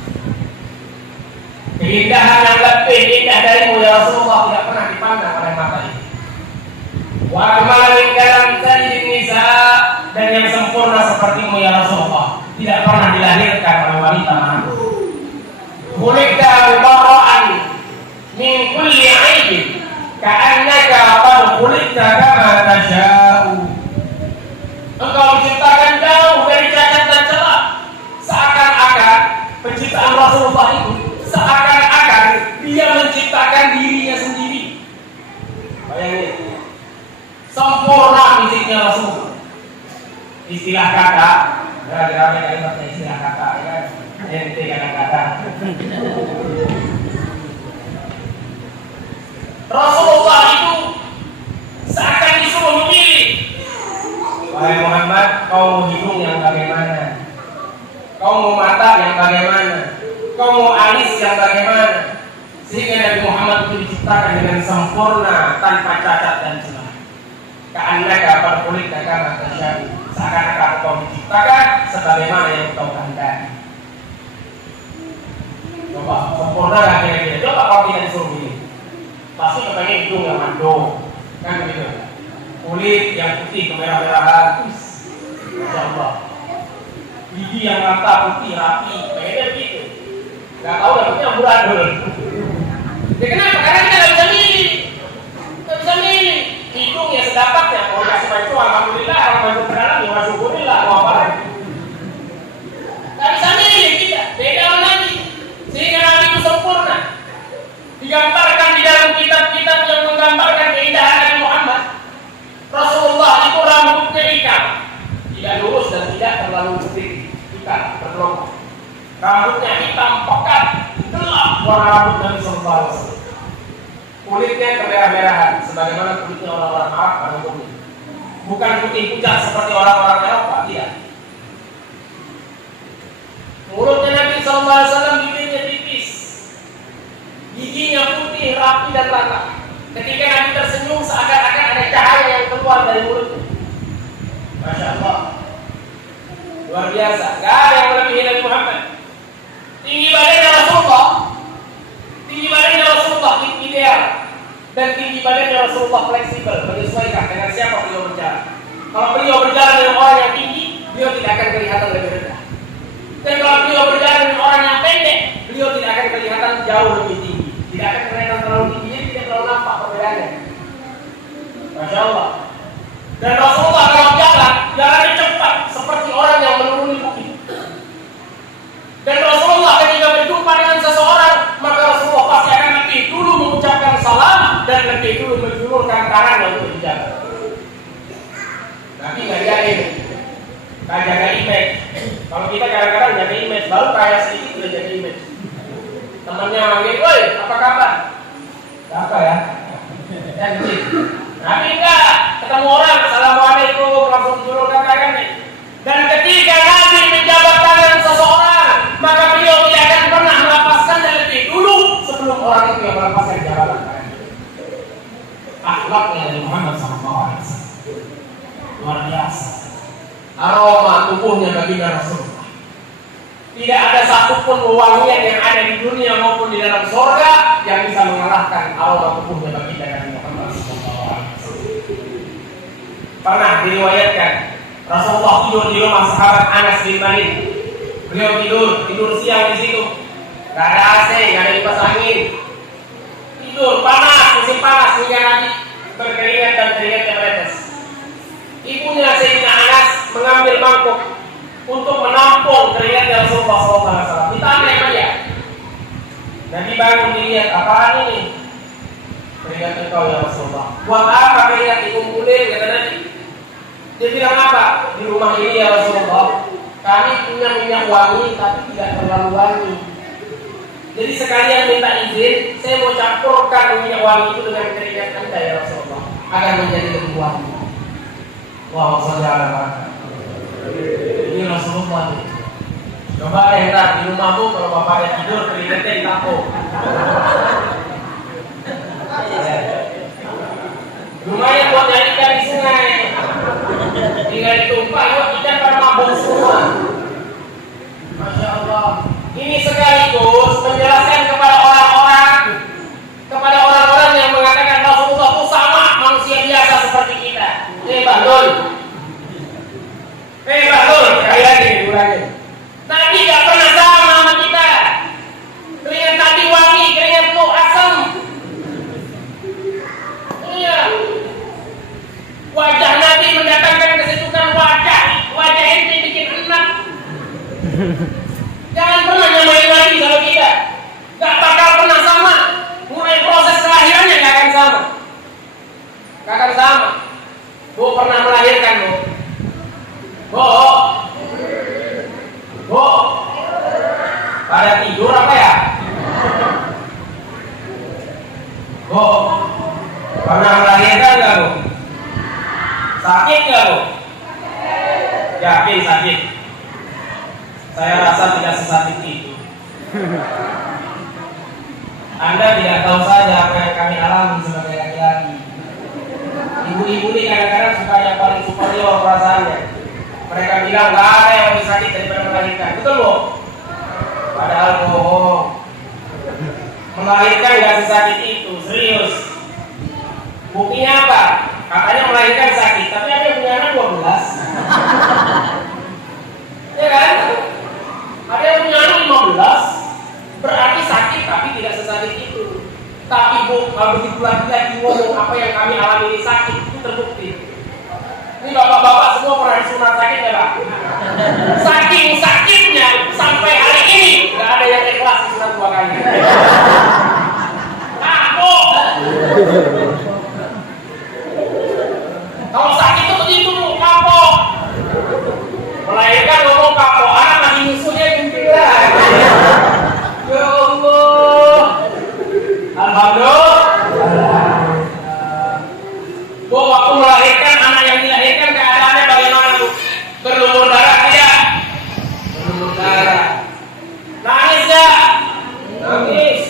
Keindahan yang lebih indah darimu ya Rasulullah tidak pernah dipandang oleh mata ini. Wa kemarin dalam tajid nisa, dan yang sempurna sepertimu ya Rasulullah tidak pernah dilahirkan oleh wanita manapun. Khuliqta mubarra'an min kulli 'aibin ka'annaka qad khuliqta kama tasha'u. Rasulullah itu seakan-akan dia menciptakan dirinya sendiri. Bayangin, sempurna fisiknya Rasulullah. Istilah kata, gara-gara kalimatnya istilah kata, ya kan? Ente kata-kata. Rasulullah itu seakan disuruh memilih. Wahai Muhammad, kau mau hidung yang bagaimana? Kau mau mata yang bagaimana? Kau mau alis yang bagaimana? Sehingga Nabi Muhammad itu diciptakan dengan sempurna, tanpa cacat dan celah. Ka'annaka berkulit kama tasya'u. Seakan-akan kau diciptakan sebagaimana yang kau kehendaki. Coba, sempurna gak kira-kira? Coba kalau kita disuruh ini, pasti kepengen hidung yang mandor, kan begitu? Kulit yang putih kemerah-merahan, Masya Allah. Gigi yang rata putih rapi, pengennya begitu. Gak tahu dapetnya amburadul. Ya kenapa? Karena kita gak bisa milih. Gak bisa milih. Hidung ya sedapatnya. Kalau kasih maju, alhamdulillah. Kalau maju ke dalam, ya syukurillah. Mau apa lagi? Gak bisa milih kita. Beda sama Nabi. Sehingga Nabi itu sempurna. Digambarkan di dalam kitab-kitab yang menggambarkan keindahan Nabi Muhammad. Rasulullah itu rambutnya ikat, tidak lurus dan tidak terlalu putih, ikat, bergelombang. Rambutnya hitam pekat, gelap warna rambut Nabi Sallallahu Alaihi Wasallam. Kulitnya kemerah-merahan, sebagaimana kulitnya orang-orang Arab pada umumnya. Bukan putih pucat seperti orang-orang Eropa, tidak. Mulutnya Nabi Sallallahu Alaihi Wasallam bibirnya tipis, giginya putih, rapi dan rata. Ketika Nabi tersenyum seakan-akan ada cahaya yang keluar dari mulutnya. Masya Allah, luar biasa. Gak ada yang melebihi Nabi Muhammad. Tinggi badannya Rasulullah, tinggi badannya Rasulullah ideal, dan tinggi badannya Rasulullah fleksibel, menyesuaikan dengan siapa beliau berjalan. Kalau beliau berjalan dengan orang yang tinggi, beliau tidak akan kelihatan lebih rendah. Dan kalau beliau berjalan dengan orang yang pendek, beliau tidak akan kelihatan jauh lebih tinggi. Tidak akan kelihatan terlalu tinggi, tidak terlalu nampak perbedaannya. Masya Allah. Dan Rasulullah kalau jalannya cepat seperti orang yang menuruni bukit. Dan Rasulullah ketika berjumpa dengan seseorang, maka Rasulullah pasti akan lebih dulu mengucapkan salam dan lebih dulu menjulurkan tangan untuk dijaga. Nabi nggak jaga ini, nggak jaga image. Kalau kita kadang-kadang jaga image, baru kaya sedikit udah jaga image. Temannya manggil, woi, apa kabar? Apa ya? Nabi enggak, ketemu orang, assalamualaikum, langsung dijulurkan tangannya. Dan ketika Nabi menjabat tangan seseorang, maka beliau tidak akan pernah melepaskannya lebih dulu sebelum orang itu yang melepaskan jabatan tangannya. Akhlaknya dari Muhammad SAW luar biasa. Aroma tubuhnya baginda Rasulullah. Tidak ada satupun wewangian yang ada di dunia maupun di dalam surga yang bisa mengalahkan aroma tubuhnya baginda Nabi Muhammad SAW. Pernah diriwayatkan Rasulullah tidur di rumah sahabat Anas bin Malik. Beliau tidur siang di situ. Gak ada AC, gak ada kipas angin. Tidur panas, musim panas hingga Nabi berkeringat dan keringatnya menetes. Ibunya Sayyidina Anas mengambil mangkuk untuk menampung keringatnya Rasulullah SAW. Ditanya sama dia. Nabi bangun dilihat, apaan ini? Keringat engkau ya Rasulullah. Buat apa keringat ibu mulir? Kata Nabi. Dia bilang apa? Di rumah ini ya Rasulullah, kami punya minyak wangi tapi tidak terlalu wangi. Jadi sekalian minta izin, saya mau campurkan minyak wangi itu dengan keringat Anda ya Rasulullah, agar menjadi lebih wangi. Wah, saudara, ini Rasulullah nih. Coba ntar di rumahmu kalau bapaknya tidur keringatnya ditampung. Lumayan buat nyari ikan di sungai. Tinggal ditumpah, yuk ikan pada mabuk semua. Masya Allah. Ini sekaligus menjelaskan kepada orang-orang yang mengatakan Rasulullah itu sama manusia biasa seperti kita. Bahlul, kayak gini ulangnya. Nabi gak pernah sama sama kita. Keringat Nabi wangi, keringat lu asam. Iya. Wajah Bu, pernah melahirkan nggak Bu? Sakit nggak Bu? Yakin sakit? Saya rasa tidak sesakit itu. Anda tidak tahu saja apa yang kami alami sebagai laki-laki. Ibu-ibu ini kadang-kadang suka yang paling superior perasaannya. Mereka bilang nggak ada yang lebih sakit daripada melahirkan. Betul Bu? Padahal bohong. Melahirkan nggak sesakit itu, serius. Buktinya apa? Katanya melahirkan sakit, tapi ada yang punya anak 12. Ya kan? Ada yang punya anak 15. Berarti sakit tapi tidak sesakit itu. Tapi Bu, kalau begitu laki-laki ngomong apa yang kami alami ini sakit, itu terbukti. Ini bapak-bapak semua pernah disunat sakit ya Pak? Saking sakitnya sampai hari ini nggak ada yang ikhlas disunat 2 kali. Aku. Kalau sakit itu begitu Bu, kapok. Melahirkan ngomong kapok, anak masih musuhnya gembira. Ya Allah. Alhamdulillah. Bu, waktu melahirkan anak yang dilahirkan keadaannya bagaimana Bu? Berlumur darah tidak? Berlumur darah. Nangis gak? Nangis.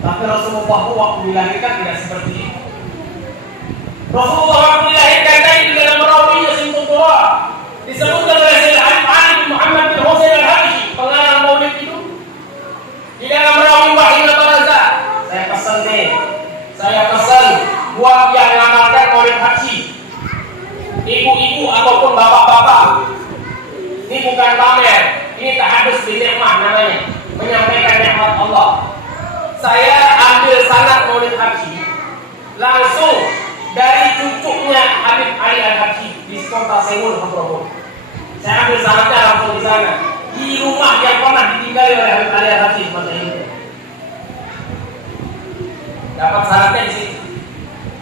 Tapi Rasulullah waktu dilahirkan tidak seperti itu. Rasulullah waktu dilahirkan tadi di dalam rawinya Sintutura disebutkan oleh Sayyidina Ali bin Muhammad bin Husain al-Habsyi, pengarang maulid itu. Di dalam rawi Wahid Al-Baraza, saya pesan buat yang ngamalkan maulid Habsyi, ibu-ibu ataupun bapak-bapak. Ini bukan pamer, ini tahadus bin nikmah namanya, menyampaikan nikmat Allah. Saya ambil sanad maulid Habsyi langsung dari cucunya Habib Ali Al-Habsyi di kota Seoul, Hadramawt. Saya ambil sanadnya langsung di sana, di rumah yang pernah ditinggali oleh Habib Ali Al-Habsyi di masa ini. Dapat sanadnya di sini.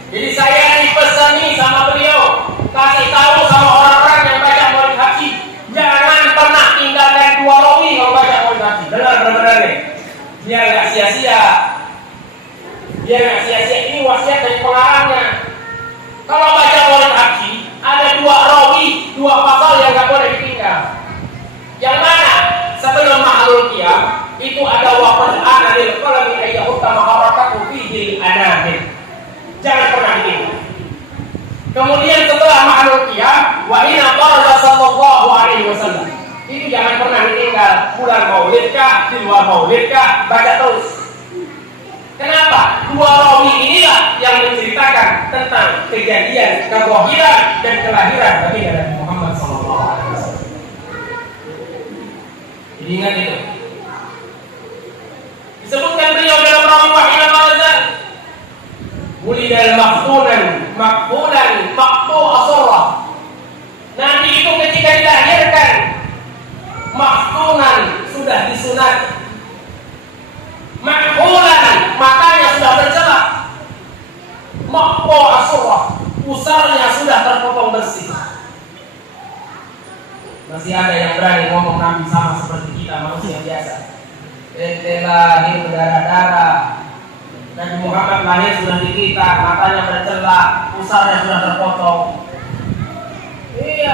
Jadi saya dipesani sama beliau, kasih tahu sama orang-orang yang baca maulid Habsyi, jangan pernah tinggalkan 2 rawi kalau baca maulid Habsyi. Dengar benar-benar nih, biar nggak sia-sia. Biar nggak sia-sia, ini wasiat dari pengarangnya. Kalau baca maulid Habsyi, ada 2 rawi, 2 pasal yang nggak boleh ditinggal. Yang mana? Sebelum Mahlul Qiyam itu ada waqad ana lil qalami ayyuhta maharakatu fihi anamil. Jangan pernah ditinggal. Kemudian setelah Mahlul Qiyam wa inna qala sallallahu alaihi wasallam. Itu jangan pernah ditinggal. Bulan Maulid kah, di luar Maulid kah, baca terus. Kenapa? 2 rawi inilah yang menceritakan tentang kejadian kelahiran dan kelahiran Nabi Muhammad SAW. Jadi ingat itu. Disebutkan beliau dalam rawi Wahid Al-Baraza, Wulidal makfunan makfu asarrah. Nanti itu ketika dilahirkan makfunan sudah disunat, makfulan matanya sudah bercelak, makfu asarrah usarnya sudah terpotong bersih. Masih ada yang berani ngomong Nabi sama seperti kita manusia biasa. Ente lahir berdarah-darah, Nabi Muhammad lahir sudah dikitak, matanya bercelak, usarnya sudah terpotong. Iya,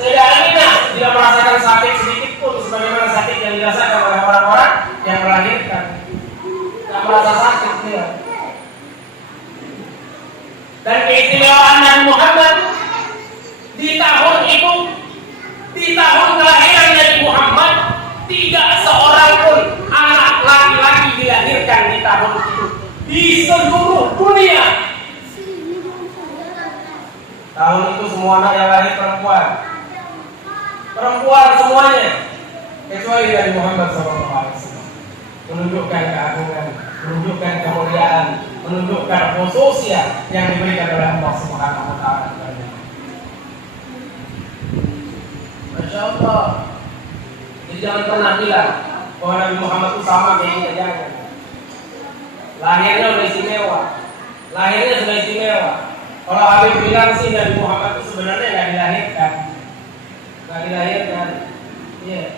Sayyidah Aminah tidak merasakan sakit sedikit pun sebagaimana sakit yang dirasakan oleh orang-orang yang melahirkan. Tidak merasa sakit dia. Dan keistimewaan Nabi Muhammad di tahun itu, di tahun kelahiran Nabi Muhammad, tidak seorang pun anak laki-laki dilahirkan di tahun itu di seluruh dunia. Tahun itu semua anak yang lahir perempuan semuanya, kecuali Nabi Muhammad SAW. Menunjukkan keagungan, menunjukkan kemuliaan, menunjukkan khususnya yang diberikan oleh Allah Subhanahu wa Ta'ala. Masya Allah. Jadi jangan pernah bilang bahwa Nabi Muhammad itu sama kayak kita, jangan. Lahirnya sudah istimewa, lahirnya sudah istimewa. Kalau Habib bilang sih Nabi Muhammad itu sebenarnya nggak dilahirkan. Iya.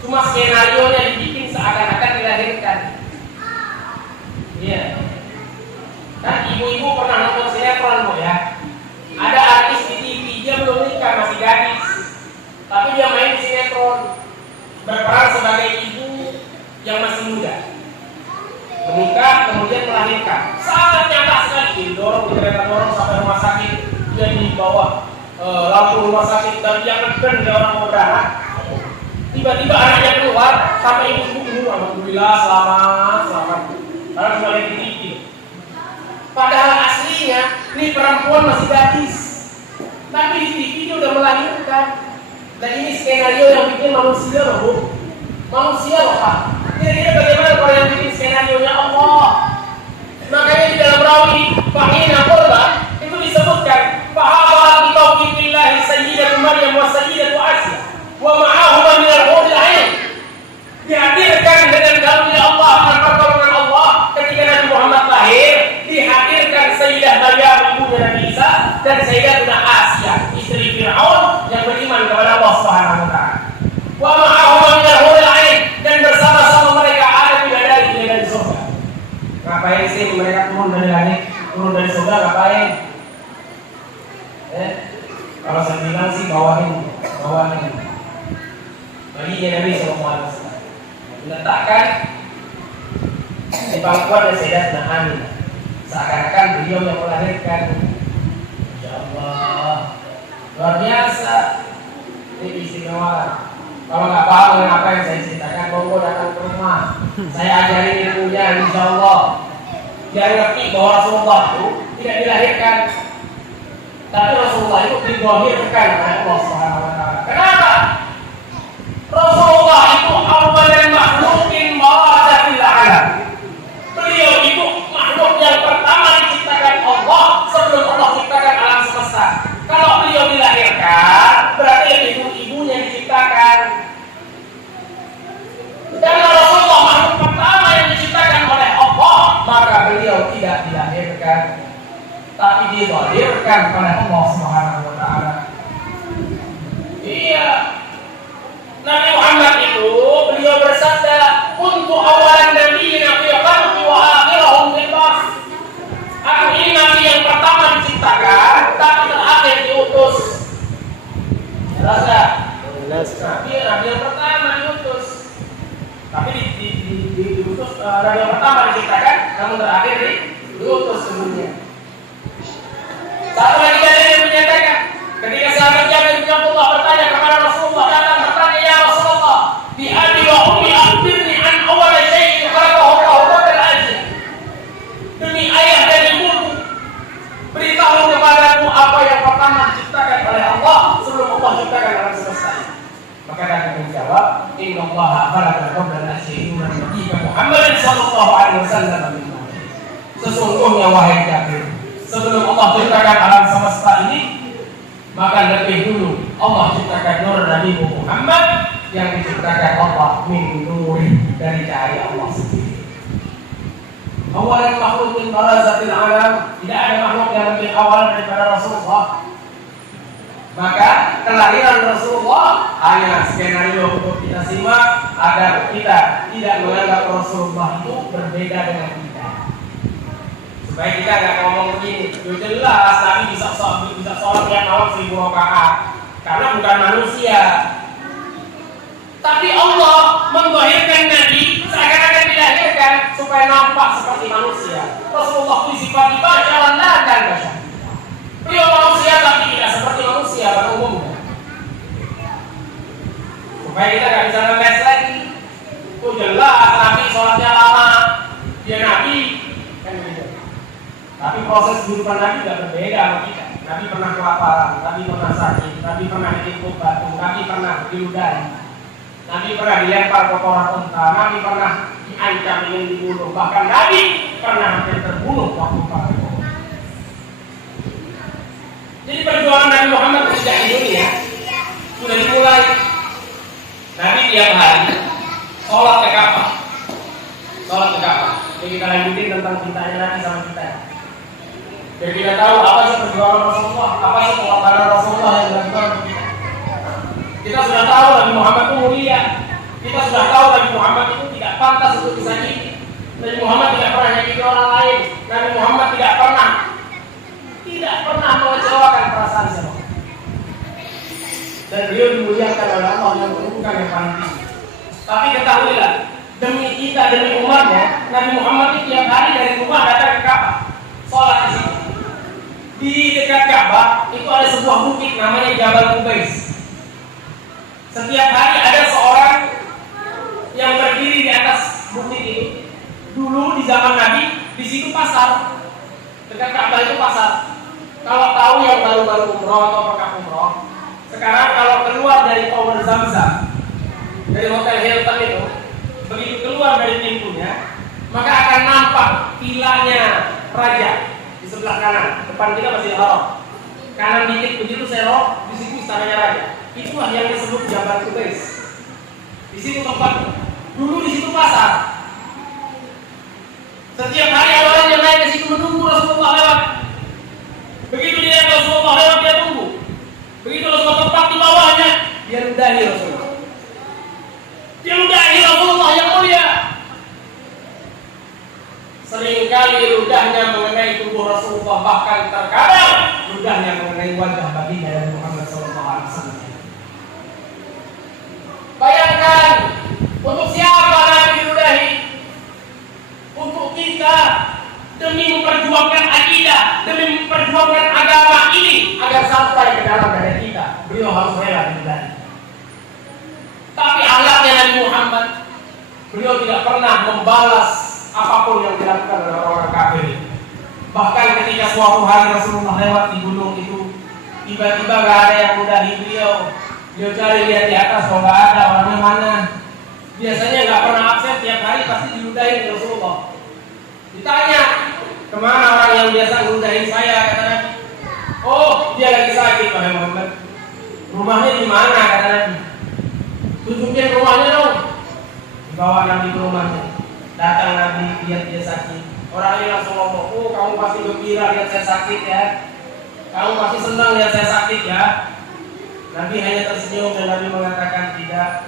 Cuma skenario nya dibikin seakan-akan dilahirkan. Iya. lampu rumah sakit dan jangan ke orang mau beranak. Tiba-tiba anaknya keluar sampai ibu-ibu, alhamdulillah selamat. Karena cuma lihat di TV. Padahal aslinya ini perempuan masih gadis, tapi di TV dia udah melahirkan. Dan ini skenario yang bikin manusia loh, Bu. Manusia loh, Pak. Kira-kira bagaimana kalau yang bikin skenario-nya Allah? Makanya di dalam rawi Fahina Qurban itu disebutkan Fahawal bitaufiqillahi sayyidatu Maryam wa sayyidatu Asya wa ma'ahuma minal huril ain. Dihadirkan dengan karunia Allah, dengan pertolongan Allah ketika Nabi Muhammad lahir, dihadirkan Sayyidah Maryam ibunya Nabi Isa dan Sayyidatuna Asya istri Fir'aun yang beriman kepada Allah Subhanahu wa taala. Wa ma'ahuma minal huril ain, dan bersama-sama mereka ada bidadari surga. Ngapain sih mereka turun dari langit, turun dari surga ngapain? Kalau saya bilang sih bawahin. Baginya Nabi SAW diletakkan di pangkuan Sayyidatuna Aminah, seakan-akan beliau yang melahirkan. Insya Allah luar biasa, ini istimewa. Kalau nggak paham dengan apa yang saya ceritakan, monggo datang ke rumah, saya ajarin ilmunya, insya Allah. Jangan ngerti bahwa Rasulullah itu tidak dilahirkan, tapi Rasulullah itu dilahirkan oleh Allah Subhanahu wa taala. Kenapa? Rasulullah itu awwalan makhlukin mawadatil alam. Beliau itu makhluk yang pertama diciptakan Allah sebelum Allah ciptakan alam semesta. Kalau beliau dilahirkan, berarti ibu-ibunya diciptakan. Dan Rasulullah makhluk pertama yang diciptakan oleh Allah, maka beliau tidak dilahirkan, tapi dilahirkan oleh Allah Subhanahu wa taala. Iya. Nabi Muhammad itu beliau bersabda, "Kuntu awalan nabiyyin fi khalqi wa akhirahum fil ba'ts." Aku ini nabi yang pertama diciptakan, tapi terakhir diutus. Jelas tak? Nabi yang pertama diutus. Tapi diutus nabi yang pertama diciptakan, namun terakhir diutus sebelumnya. Satu lagi ada yang menyatakan, ketika sahabat Jabir bin Abdullah bertanya kepada Rasulullah, datang bertanya, "Ya Rasulullah, bi abi wa ummi akhbirni an awwal syai'in khalaqahu Allah qabla al-ajl." Demi ayah dan ibuku, beritahu kepadaku apa yang pertama diciptakan oleh Allah sebelum Allah ciptakan alam semesta. Maka Nabi menjawab, "Inna Allah khalaqa qabla al-ajl Nabi Muhammad sallallahu alaihi wasallam." Sesungguhnya wahai Jabir, sebelum Allah ciptakan alam semesta ini, maka lebih dulu Allah ciptakan nur Nabi Muhammad yang diciptakan Allah min nuri, dari cahaya Allah sendiri. Awalan makhluk min barazatil alam, tidak ada makhluk yang lebih awal daripada Rasulullah. Maka kelahiran Rasulullah hanya skenario untuk kita simak agar kita tidak menganggap Rasulullah itu berbeda dengan kita. Supaya kita nggak ngomong begini, jelas Nabi bisa sholat tiap malam 1000 rakaat karena bukan manusia. Tapi Allah menggahirkan Nabi seakan-akan dilahirkan supaya nampak seperti manusia. Rasulullah itu sifat-sifat jalan dan baca. Beliau manusia tapi tidak seperti manusia pada umumnya. Supaya kita nggak bisa ngeles lagi. Itu jelas Nabi sholatnya lama, dia Nabi kan gitu. Tapi proses kehidupan Nabi tidak berbeda sama kita. Nabi pernah kelaparan, Nabi pernah sakit, Nabi pernah ditipu batu, Nabi pernah diludahi, Nabi pernah dilempar kotoran unta, Nabi pernah diancam ingin dibunuh, bahkan Nabi pernah hampir terbunuh waktu perang. Jadi perjuangan Nabi Muhammad sejak di dunia sudah dimulai. Nabi tiap hari sholat ke Ka'bah. Jadi kita lanjutin tentang cintanya Nabi sama kita. Biar kita tahu apa sih perjuangan Rasulullah, apa sih pengorbanan Rasulullah yang dilakukan untuk kita. Kita sudah tahu Nabi Muhammad itu mulia. Kita sudah tahu Nabi Muhammad itu tidak pantas untuk disakiti. Nabi Muhammad tidak pernah menyakiti orang lain. Nabi Muhammad tidak pernah mengecewakan perasaan siapa. Dan beliau dimuliakan oleh Allah yang kedudukan yang paling tinggi. Tapi ketahuilah, demi kita, demi umatnya, Nabi Muhammad itu tiap hari dari rumah datang ke Ka'bah, sholat di situ. Di dekat Ka'bah itu ada sebuah bukit namanya Jabal Qubais. Setiap hari ada seorang yang berdiri di atas bukit itu. Dulu di zaman Nabi, di situ pasar. Dekat Ka'bah itu pasar. Kalau tahu yang baru-baru umroh atau pernah umroh, sekarang kalau keluar dari Tower Zamzam, dari Hotel Hilton itu, begitu keluar dari pintunya, maka akan nampak vilanya raja di sebelah kanan. Depan kita masih Haram. Kanan dikit begitu serok, di situ istananya raja. Itulah yang disebut Jabal Qubais. Di situ tempat. Dulu di situ pasar. Setiap hari ada orang yang naik ke situ menunggu Rasulullah lewat. Begitu dia Rasulullah lewat, dia tunggu. Begitu Rasulullah tempat di bawahnya, dia ludahi Rasulullah. Dia ludahi Rasulullah yang mulia. Seringkali ludahnya mengenai tubuh Rasulullah, bahkan terkadang ludahnya mengenai wajah baginda Nabi Muhammad SAW. Bayangkan, untuk siapa Nabi diludahi? Untuk kita, demi memperjuangkan akidah, demi memperjuangkan agama ini agar sampai ke dalam dada kita, beliau harus rela diludahi. Tapi akhlaknya Nabi Muhammad, beliau tidak pernah membalas apapun yang dilakukan oleh orang kafir. Bahkan ketika suatu hari Rasulullah lewat di gunung itu, tiba-tiba gak ada yang ludahi beliau. Beliau cari lihat di atas, kalau gak ada orangnya mana. Biasanya gak pernah absen, tiap hari pasti diludahi Rasulullah. Ditanya, kemana orang yang biasa ngeludahin saya? Kata Nabi, oh dia lagi sakit Wahai Muhammad. Rumahnya di mana? Kata Nabi, tunjukin rumahnya dong. Dibawa Nabi ke rumahnya. Datang Nabi, lihat dia sakit. Orang ini langsung ngomong, oh kamu pasti gembira lihat saya sakit ya. Kamu pasti senang lihat saya sakit ya. Nabi hanya tersenyum dan Nabi mengatakan, tidak.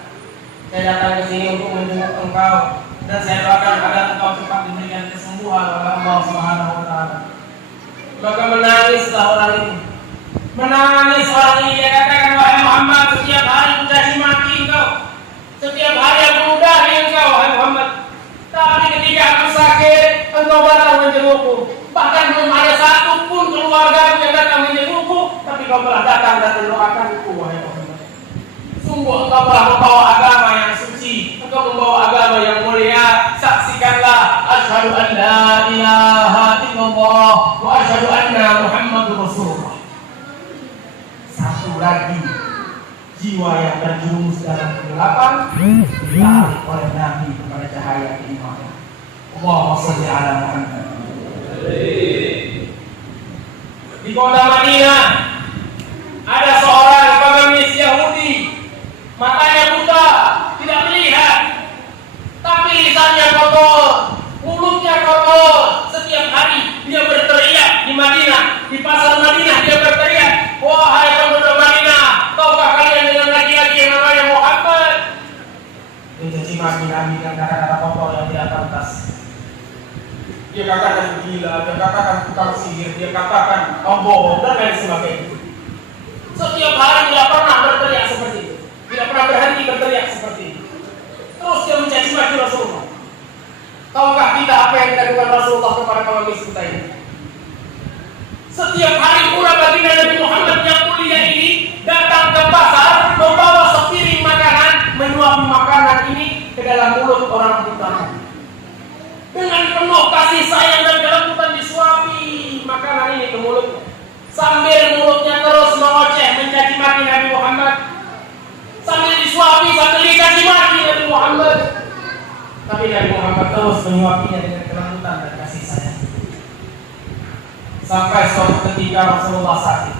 Saya datang ke sini untuk menjenguk engkau dan saya doakan agar engkau cepat diberikan kesembuhan oleh Allah Subhanahu wa taala. Maka menangislah orang ini. Menangis orang ini, dia katakan, wahai Muhammad, setiap hari aku caci maki engkau. Setiap hari aku ludahi engkau, wahai Muhammad. Tapi ketika aku sakit, engkau datang menjengukku. Bahkan belum ada satu pun keluarga yang datang menjengukku, tapi kau telah datang dan mendoakanku, wahai Muhammad. Sungguh engkau telah membawa agama yang suci, engkau membawa agama yang mulia. Saksikanlah, asyhadu an la ilaha illallah wa asyhadu anna Muhammadur Rasulullah. Satu lagi, jiwa yang terjerumus dalam kegelapan ditarik oleh Nabi kepada cahaya keimanan. Allahumma shalli ala Muhammad. Di kota Madinah ada seorang pengemis Yahudi, matanya buta, tidak melihat, tapi lisannya kotor, mulutnya kotor. Setiap hari dia berteriak di Madinah, di pasar Madinah dia berteriak, wahai penduduk Madinah, tahukah kalian dengan laki-laki yang namanya Muhammad? Dia caci maki Nabi dengan kata-kata kotor yang tidak pantas. Dia katakan gila, dia katakan tukang sihir, dia katakan pembohong dan lain sebagainya. Setiap hari tidak pernah berteriak seperti itu, tidak pernah berhenti berteriak seperti itu. Terus dia mencaci maki Rasulullah. Tahukah kita apa yang dilakukan Rasulullah kepada pengemis buta ini? Setiap hari pula baginda Nabi Muhammad yang mulia ini datang ke pasar, membawa sepiring makanan, menyuapi makanan ini ke dalam mulut orang buta. Dengan penuh kasih sayang dan kelembutan disuapi makanan ini ke mulutnya, sambil mulutnya terus mengoceh mencaci maki Nabi Muhammad, sambil disuapi, sambil dicaci maki Nabi Muhammad. Tapi Nabi Muhammad terus menyuapinya dengan kelembutan dan kasih sayang. Sampai suatu ketika Rasulullah sakit,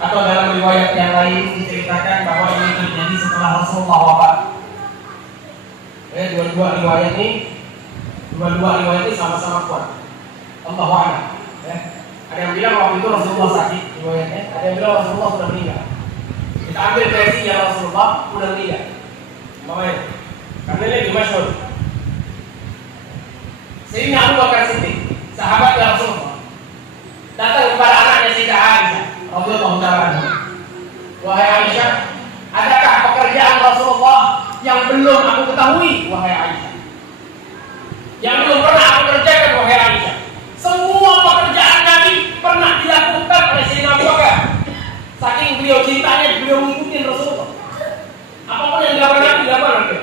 atau dalam riwayat yang lain diceritakan bahwa ini terjadi setelah Rasulullah wafat. Dua-dua riwayat ini sama-sama kuat. Allahu a'lam. Ada yang bilang waktu itu Rasulullah sakit riwayatnya, ada yang bilang Rasulullah sudah meninggal. Kita ambil versi yang Rasulullah sudah meninggal. Makanya, karena ini lebih masyhur. Sayyidina Abu Bakar Siddiq, sahabat Rasulullah, datang kepada anaknya Sayyidah Aisyah radhiyallahu ta'ala anha. Wahai Aisyah, adakah pekerjaan Rasulullah yang belum aku ketahui, wahai Aisyah? Yang belum pernah aku kerjakan, wahai Aisyah. Semua pekerjaan Nabi pernah dilakukan saking beliau cintanya, beliau ngikutin Rasulullah. Apapun yang dilakukan Nabi, dilakukan Nabi.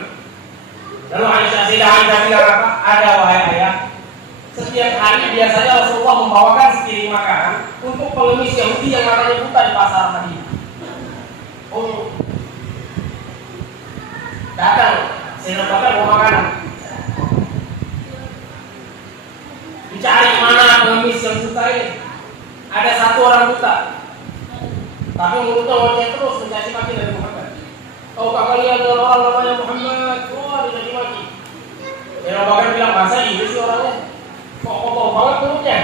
Lalu Sayyidah Aisyah bilang apa? Ada wahai ayah. Setiap hari biasanya Rasulullah membawakan sepiring makanan untuk pengemis Yahudi yang matanya buta di pasar Madinah. Oh, datang, Sayyidina Bakar mau makanan. Dicari mana pengemis yang buta ini. Ada satu orang buta, tapi mulutnya wajah terus mencaci maki dari Muhammad. Tahukah kalian ada orang namanya Muhammad? Wah, dicaci maki. Sayyidina Bakar bilang, masa ini sih orangnya? Kok kotor banget mulutnya?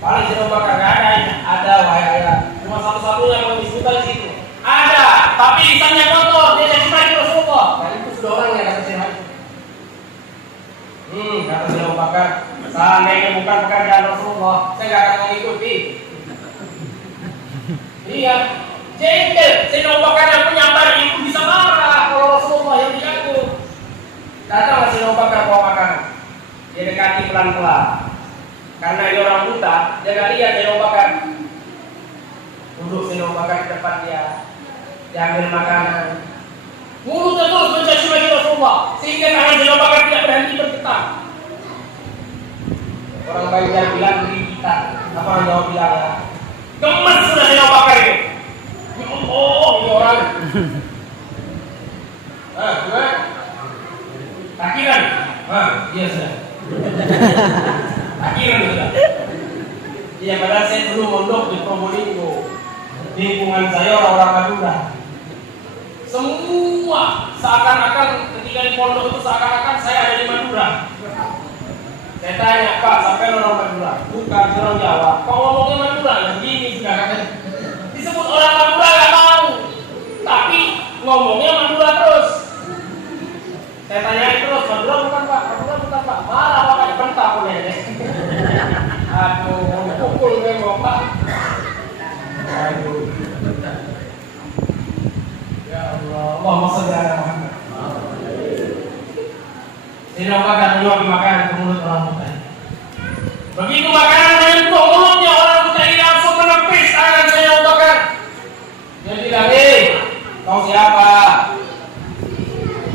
Paling Sayyidina Bakar gak ada wahai ayah. Cuma satu-satunya pengemis buta di situ. Ada, tapi lisannya kotor, dia caci maki Rasulullah. Nah itu sudah orang yang kata Sayyidina Bakar. Kata Sayyidina Bakar, seandainya bukan pekerjaan Rasulullah, saya gak akan mengikuti. Iya, jengkel. Sayyidina Bakar yang penyabar itu bisa marah kalau Rasulullah yang dijago. Datanglah Sayyidina Bakar bawa makanan. Dia dekati pelan-pelan. Karena dia orang buta, dia gak lihat Sayyidina Bakar. Duduk Sayyidina Bakar di depan dia. Dia ambil makanan. Mulutnya terus mencaci maki Rasulullah, sehingga tangan Sayyidina Bakar tidak berhenti bergetar. Orang Banjar bilang beri kita, apa orang Jawa bilang ya? Gemes sudah Sayyidina Bakar itu. Oh, ini orang. Gimana? Takiran? Iya sudah. Takiran sudah. Iya, padahal saya dulu mondok di Probolinggo. Di lingkungan saya orang-orang Madura. Semua seakan-akan ketika di pondok itu seakan-akan saya ada di Madura. Saya tanya, Pak, sampai orang Madura? Bukan, orang Jawa. Kok ngomongnya Madura? Yang gini sudah katanya. Disebut orang Madura gak mau, tapi ngomongnya Madura terus. Saya tanya terus, Madura bukan Pak, Madura bukan Pak. Marah Pak, kayak bentak punya ini. Aduh, mau pukul memang Pak. Aduh. Ya Allah, Allahumma shalli ala Muhammad. Sayyidina Bakar menyuapi makanan ke mulut orang buta. Begitu makanan menyentuh mulutnya orang buta ini langsung menepis tangan Sayyidina Bakar. Dia bilang, kau siapa?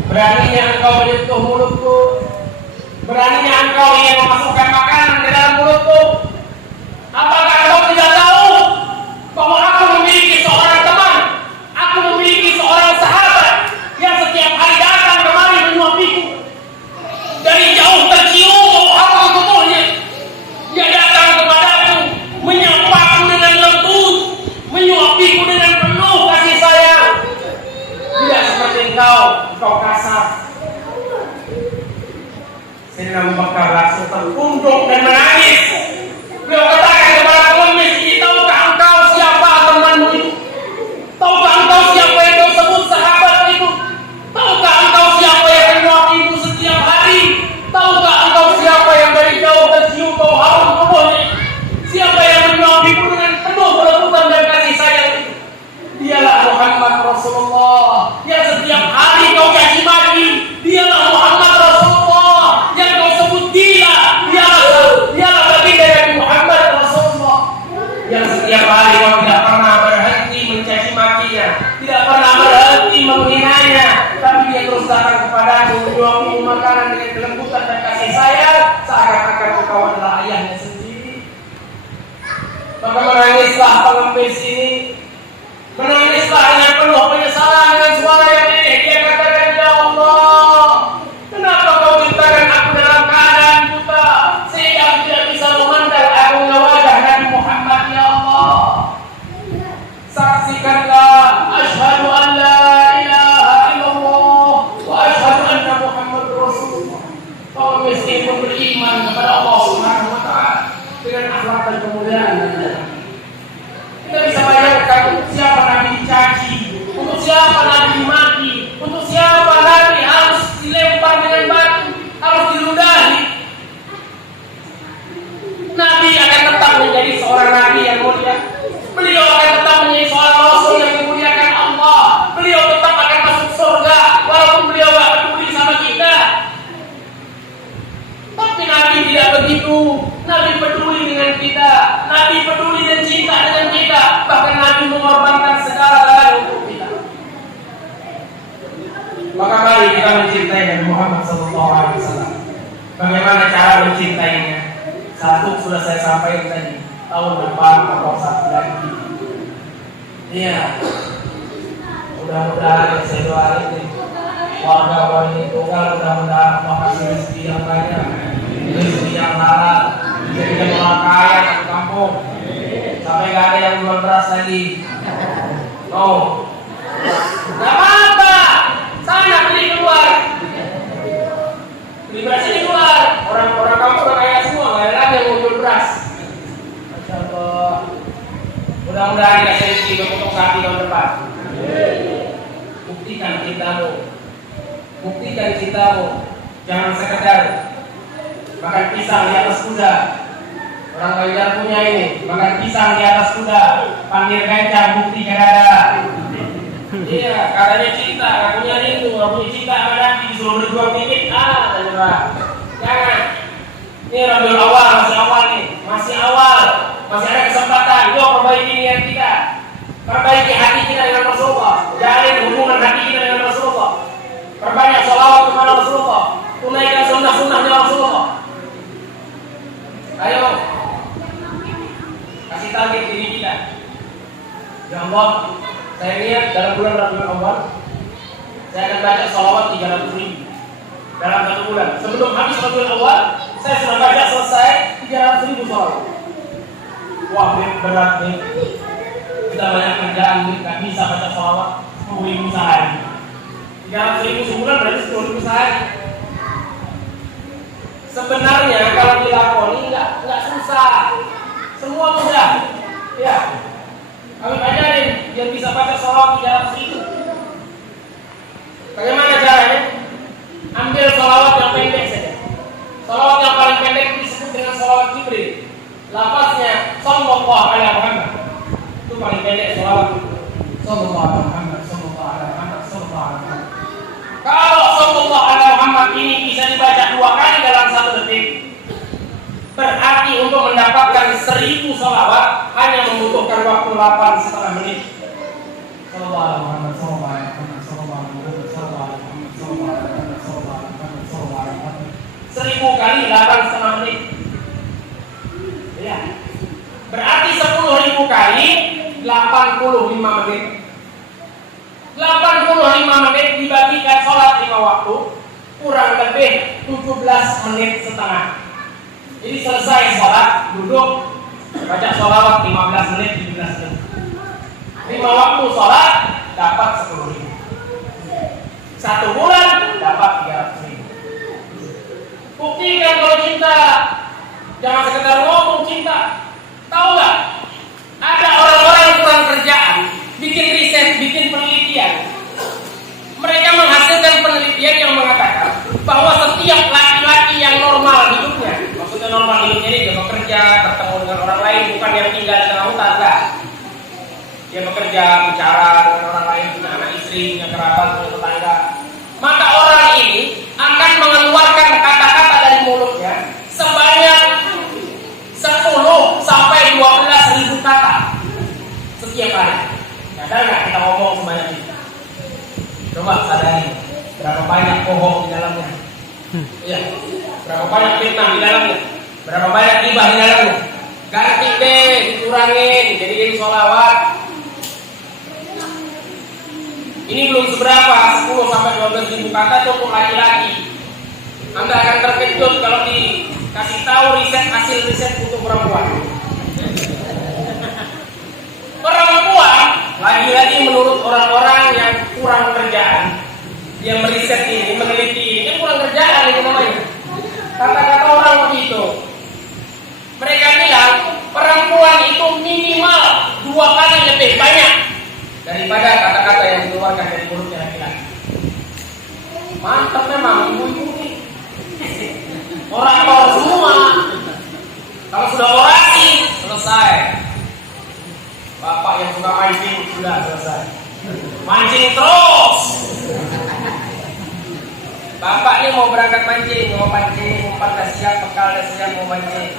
Beraninya engkau menyentuh mulutku? Beraninya engkau ingin memasukkan makanan ke dalam mulutku? Apakah kau tidak tahu bahwa aku memiliki seorang teman? Aku memiliki seorang sahabat yang setiap hari datang kemari menyuapiku. Dari jauh tercium bau harum tubuhnya. Dia datang kepadaku, menyapaku dengan lembut, menyuapiku dengan penuh kasih sayang. Tidak seperti engkau kasar. Sayyidina Abu Bakar langsung tertunduk dan menangis. Beliau katakan kepada pengemis ini, tahukah engkau siapa temanmu itu? Tahukah engkau siapa yang kau sebut sahabat itu? Tahukah engkau siapa yang menyuapimu setiap hari? Tahukah engkau siapa yang dari jauh tercium bau harum tubuhnya? Siapa yang menyuapimu dengan penuh perebutan dan kasih sayang itu? Dialah Muhammad Rasulullah yang setiap hari kau caci maki. Dialah Muhammad Rasulullah yang kau sebut gila. Dialah baginda dari Muhammad Rasulullah yang setiap hari kau tidak pernah berhenti mencaci makinya, tidak pernah berhenti menghinanya, tapi dia terus datang kepadamu menyuapimu makanan dengan kelembutan dan kasih sayang, seakan-akan engkau adalah ayahnya sendiri. Maka menangislah pengemis ini, menangislah dengan penuh penyesalan dengan suara yang ini. Dia katakan, ya Allah, kenapa kau ciptakan aku dalam keadaan buta sehingga aku tidak bisa memandang agungnya wajah Nabi Muhammad, ya Allah. Saksikanlah, asyhadu an la ilaha illallah wa asyhadu anna Muhammad Rasulullah. Pengemis ini pun beriman kepada Allah Subhanahu wa taala dengan akhlak dan kemuliaan. Kita bisa bayangkan untuk siapa Nabi dicaci, untuk siapa Nabi dimaki, untuk siapa Nabi harus dilempar dengan batu, harus diludahi. Nabi akan tetap menjadi seorang Nabi yang mulia. Beliau akan tetap menjadi seorang Rasul yang dimuliakan Allah. tahun depan atau satu lagi. Iya. Mudah-mudahan saya doain nih warga Wali Tunggal mudah-mudahan makasih rezeki yang banyak, rezeki yang halal, jadi orang kaya di kampung, sampai gak ada yang jual beras lagi. Oh, gak apa-apa, sana beli keluar, beli beras di luar. Orang-orang kampung udah kaya semua, gak ada lagi yang mau jual beras. Masya Allah. Mudah-mudahan dikasih rezeki untuk saat tahun depan. Buktikan cintamu, jangan sekedar makan pisang di atas kuda. Orang Banjar punya ini, makan pisang di atas kuda, panggil kencang, bukti kada. Iya, katanya cinta, katanya rindu, nggak punya cinta sama Nabi, disuruh berjuang dikit, jangan. Ini Rabiul Awal, masih awal, masih ada kesempatan. Yuk perbaiki niat kita, perbaiki hati kita dengan Rasulullah, jalin hubungan hati kita dengan Rasulullah, perbanyak sholawat kepada Rasulullah, tunaikan sunnah-sunnahnya Rasulullah. Ayo, kasih target diri kita. Ya Allah, saya niat dalam bulan Rabiul Awal, saya akan baca sholawat 300.000 dalam 1 bulan. Sebelum habis Rabiul Awal, saya sudah baca selesai 300.000 sholawat. Wah, berat nih. Kita banyak kerjaan, nggak bisa baca sholawat 10.000 sehari. 300.000 sebulan berarti 10.000 sehari. Sebenarnya kalau dilakoni nggak susah, semua mudah. Ya, kami ajarin biar bisa baca sholawat 300.000. Bagaimana caranya? Ambil sholawat yang pendek saja. Sholawat yang paling pendek disebut dengan sholawat Jibril. Lafaznya sallallahu alaihi Muhammad. Itu paling pendek sholawat. Sallallahu alaihi Muhammad, sallallahu alaihi Muhammad, sallallahu alaihi Muhammad. Kalau sallallahu alaihi Muhammad ini bisa dibaca 2 kali dalam 1 detik, berarti untuk mendapatkan 1000 sholawat hanya membutuhkan waktu 8,5 menit. Sallallahu alaihi Muhammad, sallallahu alaihi Muhammad, sallallahu alaihi Muhammad, sallallahu alaihi Muhammad, sallallahu alaihi Muhammad, sallallahu alaihi Muhammad, sallallahu alaihi Muhammad. 1000 kali 8,5 menit. Ya. Berarti 10.000 kali 85 menit. 85 menit dibagikan sholat 5 waktu, kurang lebih 17 menit setengah. Jadi selesai sholat, duduk, baca sholawat 15 menit, 17 menit. 5 waktu sholat dapat 10.000. 1 bulan dapat 300.000. Buktikan kalau cinta, jangan sekedar ngomong cinta. Tahu nggak? Ada orang-orang yang kurang kerjaan, bikin riset, bikin penelitian. Mereka menghasilkan penelitian yang mengatakan bahwa setiap laki-laki yang normal hidupnya, maksudnya normal hidupnya ini dia bekerja, bertemu dengan orang lain, bukan yang tinggal di tengah hutan, enggak. Dia bekerja, bicara dengan orang lain, punya anak istri, punya kerabat, punya tetangga. Maka orang ini akan mengeluarkan kata-kata dari mulutnya sebanyak 10 sampai 12.000 kata setiap hari. Sadar nggak kita ngomong sebanyak itu? Coba sadari berapa banyak bohong di dalamnya. Iya. Berapa banyak fitnah di dalamnya. Berapa banyak gibah di dalamnya. Ganti deh, dikurangin, jadiin sholawat. Ini belum seberapa, 10 sampai 12.000 kata itu untuk laki-laki. Anda akan terkejut kalau dikasih tahu hasil riset untuk perempuan. Perempuan, lagi-lagi menurut orang-orang yang kurang kerjaan, yang meriset ini, meneliti ini, kan kurang kerjaan itu namanya. Kata-kata orang begitu. Mereka bilang perempuan itu minimal 2 kali lebih banyak daripada kata-kata yang dikeluarkan dari mulutnya laki-laki. Mantap memang ibu-ibu ini. Orator semua. Kalau sudah orasi, selesai. Bapak yang suka mancing sudah selesai. Mancing terus. Bapak ini mau berangkat mancing, mau pancing, umpan dah siap, bekal dah siap, mau mancing.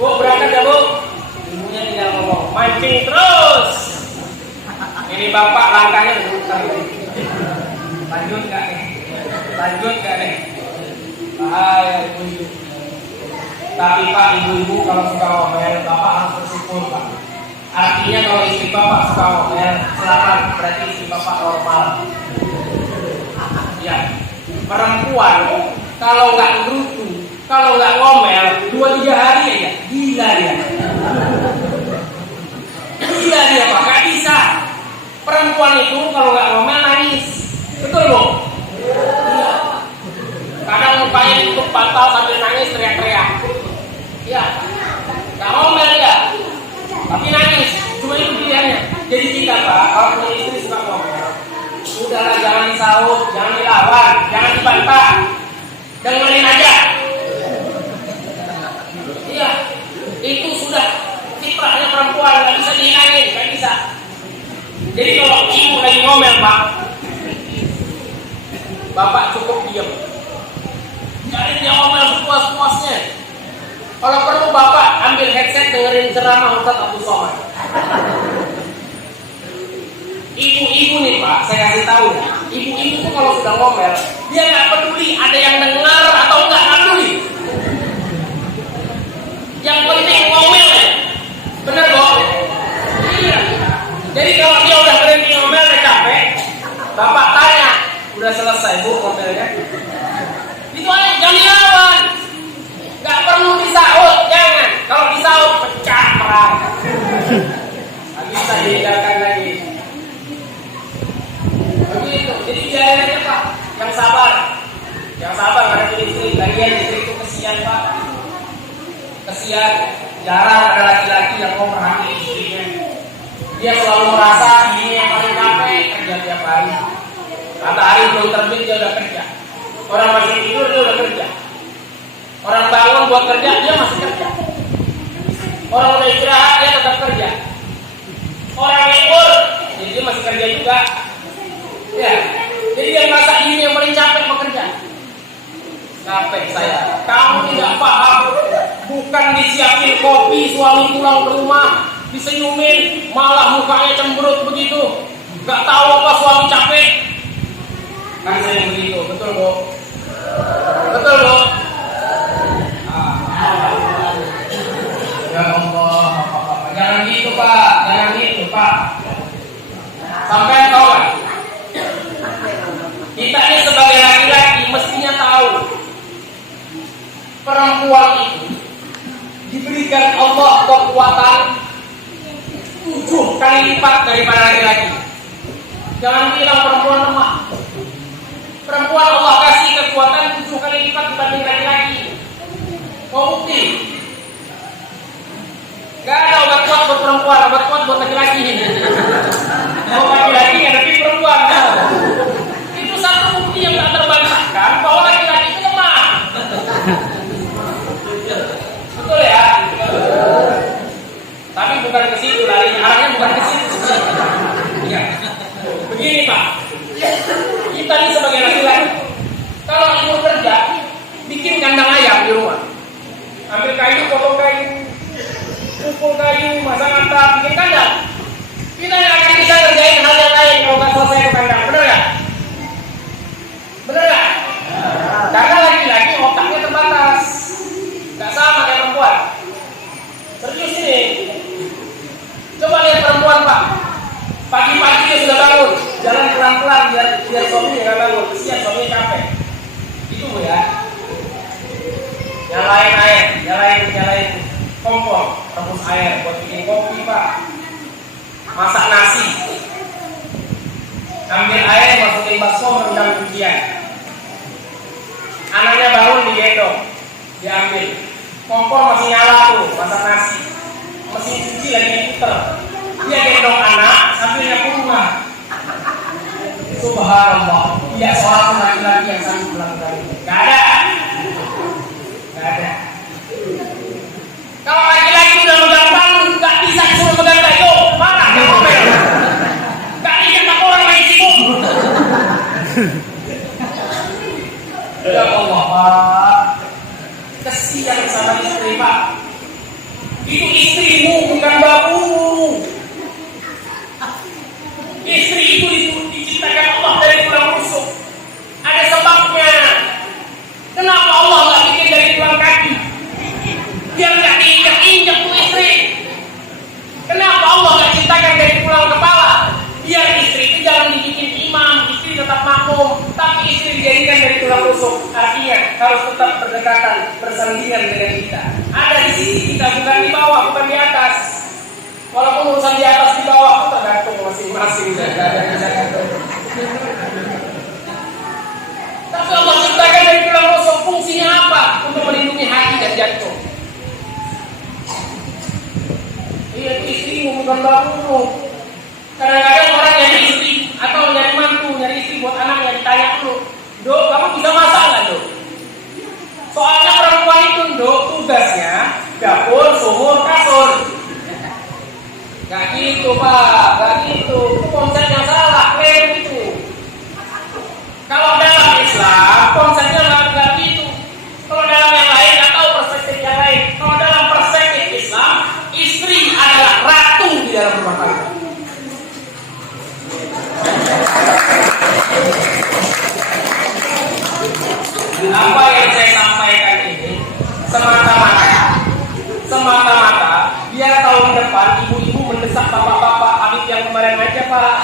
Bu, berangkat ya bu. Ibunya tinggal ngomong, mancing terus. Ini bapak langkahnya lanjut gak nih? Lanjut gak nih? Bahaya ibu. Tapi Pak, ibu-ibu kalau suka ngomel, Bapak harus bersyukur Pak. Artinya kalau istri Bapak suka ngomel, silakan, berarti istri Bapak normal. Ya, perempuan kalau nggak gerutu, kalau nggak ngomel 2-3 hari aja, gila dia. Gila dia Pak, nggak bisa. Perempuan itu kalau nggak ngomel nangis, betul Bu? Iya. Kadang mukanya ditutup bantal sambil nangis teriak-teriak. Iya, nggak ngomel dia, tapi nangis. Cuma itu pilihannya. Jadi kita Pak, kalau punya istri suka ngomel, udahlah jangan disaut, jangan dilawan, jangan dibantah, dengerin aja. Iya, itu sudah fitrahnya perempuan, nggak bisa dihilangin, nggak bisa. Jadi kalau ibu lagi ngomel Pak, Bapak cukup diam. Jangan dia ngomel sepuas-puasnya. Kalau perlu Bapak ambil headset dengerin ceramah Ustaz Abdul Somad. Ibu-ibu nih Pak, saya kasih tahu ya. Ibu-ibu tuh kalau sudah ngomel, dia nggak peduli ada yang dengar atau nggak peduli. Yang penting ngomel ya. Bener Bu? Iya. Jadi kalau dia udah berhenti ngomel, dia capek. Bapak tanya, udah selesai Bu ngomelnya? Itu aja, jangan dilawan. Nggak perlu disaut, jangan. Kalau disaut pecah perang. Nggak bisa dihindarkan lagi. Begitu. Jadi biarin aja Pak, yang sabar. Yang sabar karena istri. Lagian istri itu kesian Pak. Kesian. Jarang ada laki-laki yang mau merhati istrinya. Dia selalu merasa ini yang paling capek, kerja tiap hari. Matahari belum terbit dia udah kerja. Orang masih tidur dia udah kerja. Orang bangun buat kerja dia masih kerja. Orang udah istirahat dia tetap kerja. Orang libur jadi dia masih kerja juga. Ya, jadi dia merasa ini yang paling capek bekerja. Capek saya. Kamu tidak paham. Bukan disiapin kopi suami pulang ke rumah, disenyumin, malah mukanya cemberut begitu. Gak tahu apa suami capek. Kan saya begitu, betul Bu? Betul Bu? Ya Allah, jangan gitu Pak, jangan gitu Pak. Sampai tahu kan? Kita ini sebagai laki-laki mestinya tahu perempuan itu diberikan Allah kekuatan 7 kali lipat daripada laki-laki. Jangan bilang perempuan lemah. Perempuan Allah kasih kekuatan 7 kali lipat dibanding laki-laki. Mau bukti? Gak ada obat kuat buat perempuan, obat kuat buat laki-laki. Mau laki-laki ngadepin perempuan. Itu satu bukti yang tak terbantahkan bahwa laki-laki itu lemah. Betul ya? Tapi bukan ke situ larinya, arahnya bukan ke situ. Ya. Begini Pak, kita ini sebagai laki-laki, kalau ibu kerja, bikin kandang ayam di rumah, ambil kayu, potong kayu, pukul kayu, masang atap, bikin kandang. Kita nggak akan bisa kerjain hal yang lain kalau nggak selesai ke kandang, bener nggak? Bener nggak? Karena laki-laki otaknya terbatas, nggak sama kayak perempuan. Serius ini. Coba lihat perempuan Pak, pagi-pagi dia sudah bangun, jalan pelan-pelan biar suaminya nggak bangun, kesian suaminya capek. Itu Bu ya. Nyalain air, nyalain kompor, rebus air buat bikin kopi Pak. Masak nasi, ambil air masukin bakso merendam cucian. Anaknya bangun digendong, diambil. Kompor masih nyala tuh, masak nasi. Mesin cuci lagi diputer. Dia gendong anak sambil nyapu rumah. Subhanallah, tidak seorang laki-laki yang sanggup melakukan itu. Gak ada. Kalau laki-laki udah megang bangun, gak bisa suruh megang kayu. Mana yang ngomel? Gak ingat apa orang lain sibuk. Ya Allah Pak, kesian sama istri Pak. Itu istrimu bukan babumu. Istri itu diciptakan Allah dari tulang rusuk. Ada sebabnya. harus tetap berdekatan, bersandingan dengan kita. Ada di sisi kita, bukan di bawah, bukan di atas. Walaupun urusan di atas di bawah itu tergantung masing-masing. Tapi Allah ciptakan dari tulang rusuk, fungsinya apa? Untuk melindungi hati dan jantung. Iya, itu istrimu bukan bapakmu. Kadang-kadang orang nyari istri atau nyari mantu, nyari istri buat anaknya ditanya dulu, Dok, kamu bisa masak nggak, Dok? Soalnya perempuan itu, Dok, tugasnya dapur, sumur, kasur. Gak gitu, Pak, gak gitu. Itu konsep yang salah, klaim itu. Kalau dalam Islam, konsepnya nggak gitu. Kalau dalam yang lain, atau perspektif yang lain. Kalau dalam perspektif Islam, istri adalah ratu di dalam rumah tangga. Apa yang saya sampaikan ini semata-mata biar tahun depan ibu-ibu mendesak bapak-bapak Habib yang kemarin aja, Pak.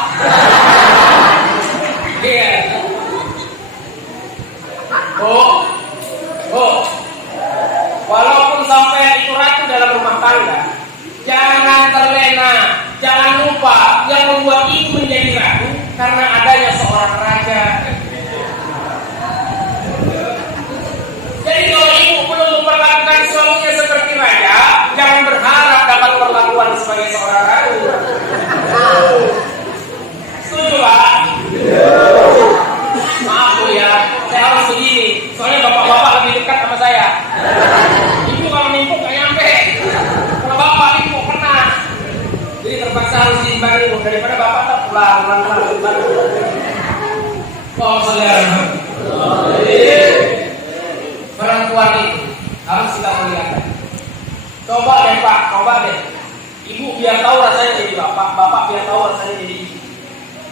Iya. Walaupun sampai itu ratu dalam rumah tangga, jangan terlena, jangan lupa yang membuat ibu menjadi ratu karena adanya seorang raja. Jadi kalau ibu belum memperlakukan suaminya seperti raja, jangan berharap dapat perlakuan sebagai seorang ratu. Setuju, Pak? Maaf Bu ya, saya harus begini. Soalnya bapak-bapak lebih dekat sama saya. Ibu kalau nimpuk gak nyampe. Kalau bapak nimpuk kena. Jadi terpaksa harus diimbangi daripada bapak tak pulang. Oh, saudara. Perempuan itu harus kita melihat. Coba deh Pak, coba deh. Ibu biar tahu rasanya jadi bapak, bapak biar tahu rasanya jadi ibu.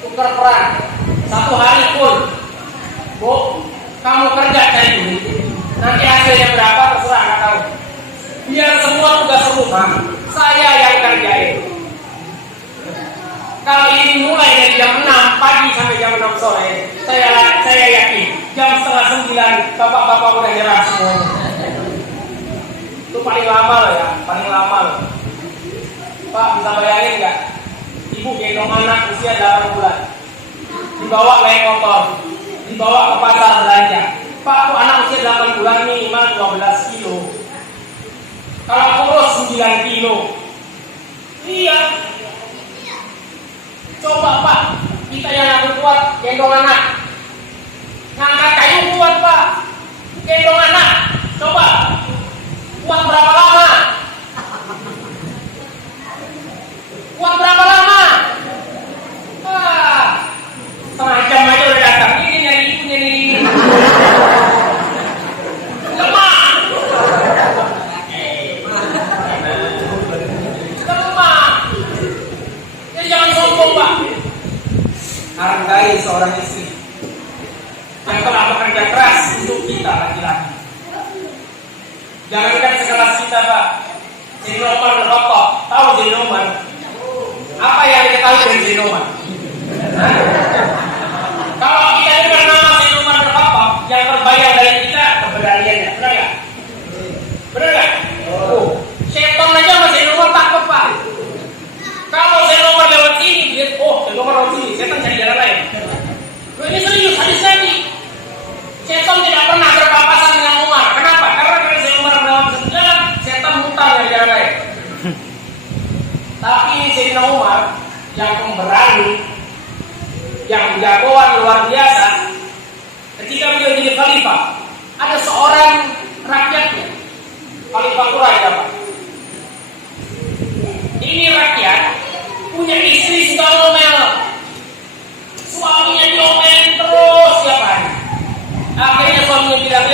Tukar peran. Satu hari pun, Bu, kamu kerja cari duit. Nanti hasilnya berapa terserah, nggak tahu. Biar semua tugas rumah saya yang kerjain. Kalau ini mulai dari jam 6 pagi sampai jam 6 sore, saya yakin jam setengah 9 bapak-bapak udah nyerah semuanya. Itu paling lama loh ya, paling lama loh. Pak, bisa bayangin nggak? Ibu gendong anak usia 8 bulan, dibawa naik motor, dibawa ke pasar belanja. Pak, tuh anak usia 8 bulan minimal 12 kilo. Kalau kurus 9 kilo. Iya. Coba Pak, kita yang aku kuat gendong anak. Ngangkat kayu kuat Pak, gendong anak. Coba, kuat berapa lama? Kuat berapa lama? Setengah jam aja udah datang. Ini nyari ibunya nih. Lemah. Jadi jangan sombong Pak. Hargai seorang istri yang telah bekerja keras untuk kita laki-laki. Jangankan sekelas kita Pak. Sayyidina Umar bin Khattab, tahu Sayyidina Umar? Apa yang kita tahu dari Sayyidina Umar? Kalau kita dengar nama Sayyidina Umar bin Khattab, yang terbayang dari kita keberaniannya, benar nggak? Benar nggak? Setan aja sama Sayyidina Umar takut Pak. Kalau Sayyidina Umar lewat sini, dia Sayyidina Umar lewat sini, setan cari jalan lain. Ini serius, hadis Nabi. Setan tidak pernah berpapasan dengan Umar. Kenapa? Karena Sayyidina Umar lewat satu jalan, setan mutar dari jalan lain. Tapi Sayyidina Umar yang pemberani, yang jagoan luar biasa, ketika beliau jadi khalifah, ada seorang rakyatnya, khalifah Quraisy Pak. Ini rakyat punya istri suka ngomel, suaminya diomelin terus tiap hari. Akhirnya suaminya bilang,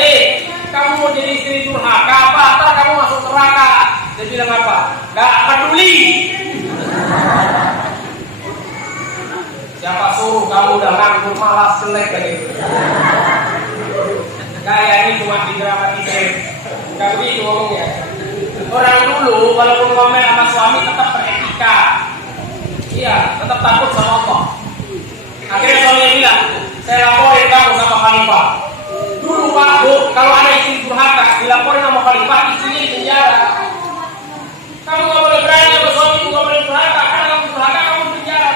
kamu mau jadi istri durhaka apa? Ntar kamu masuk neraka. Dia bilang apa? Gak peduli. Siapa suruh kamu udah nganggur malas jelek begitu. Gaya ini cuma didramatisir. Gak begitu ngomongnya. Orang dulu walaupun ngomel sama suami tetap beretika. Iya, tetap takut sama Allah. Akhirnya suaminya bilang, saya laporin kamu sama khalifah. Dulu Pak, Bu, kalau ada dilaporin sama khalifah, istrinya di penjara. Kamu nggak boleh berani sama suamimu, nggak boleh durhaka, karena kamu durhaka kamu di penjara.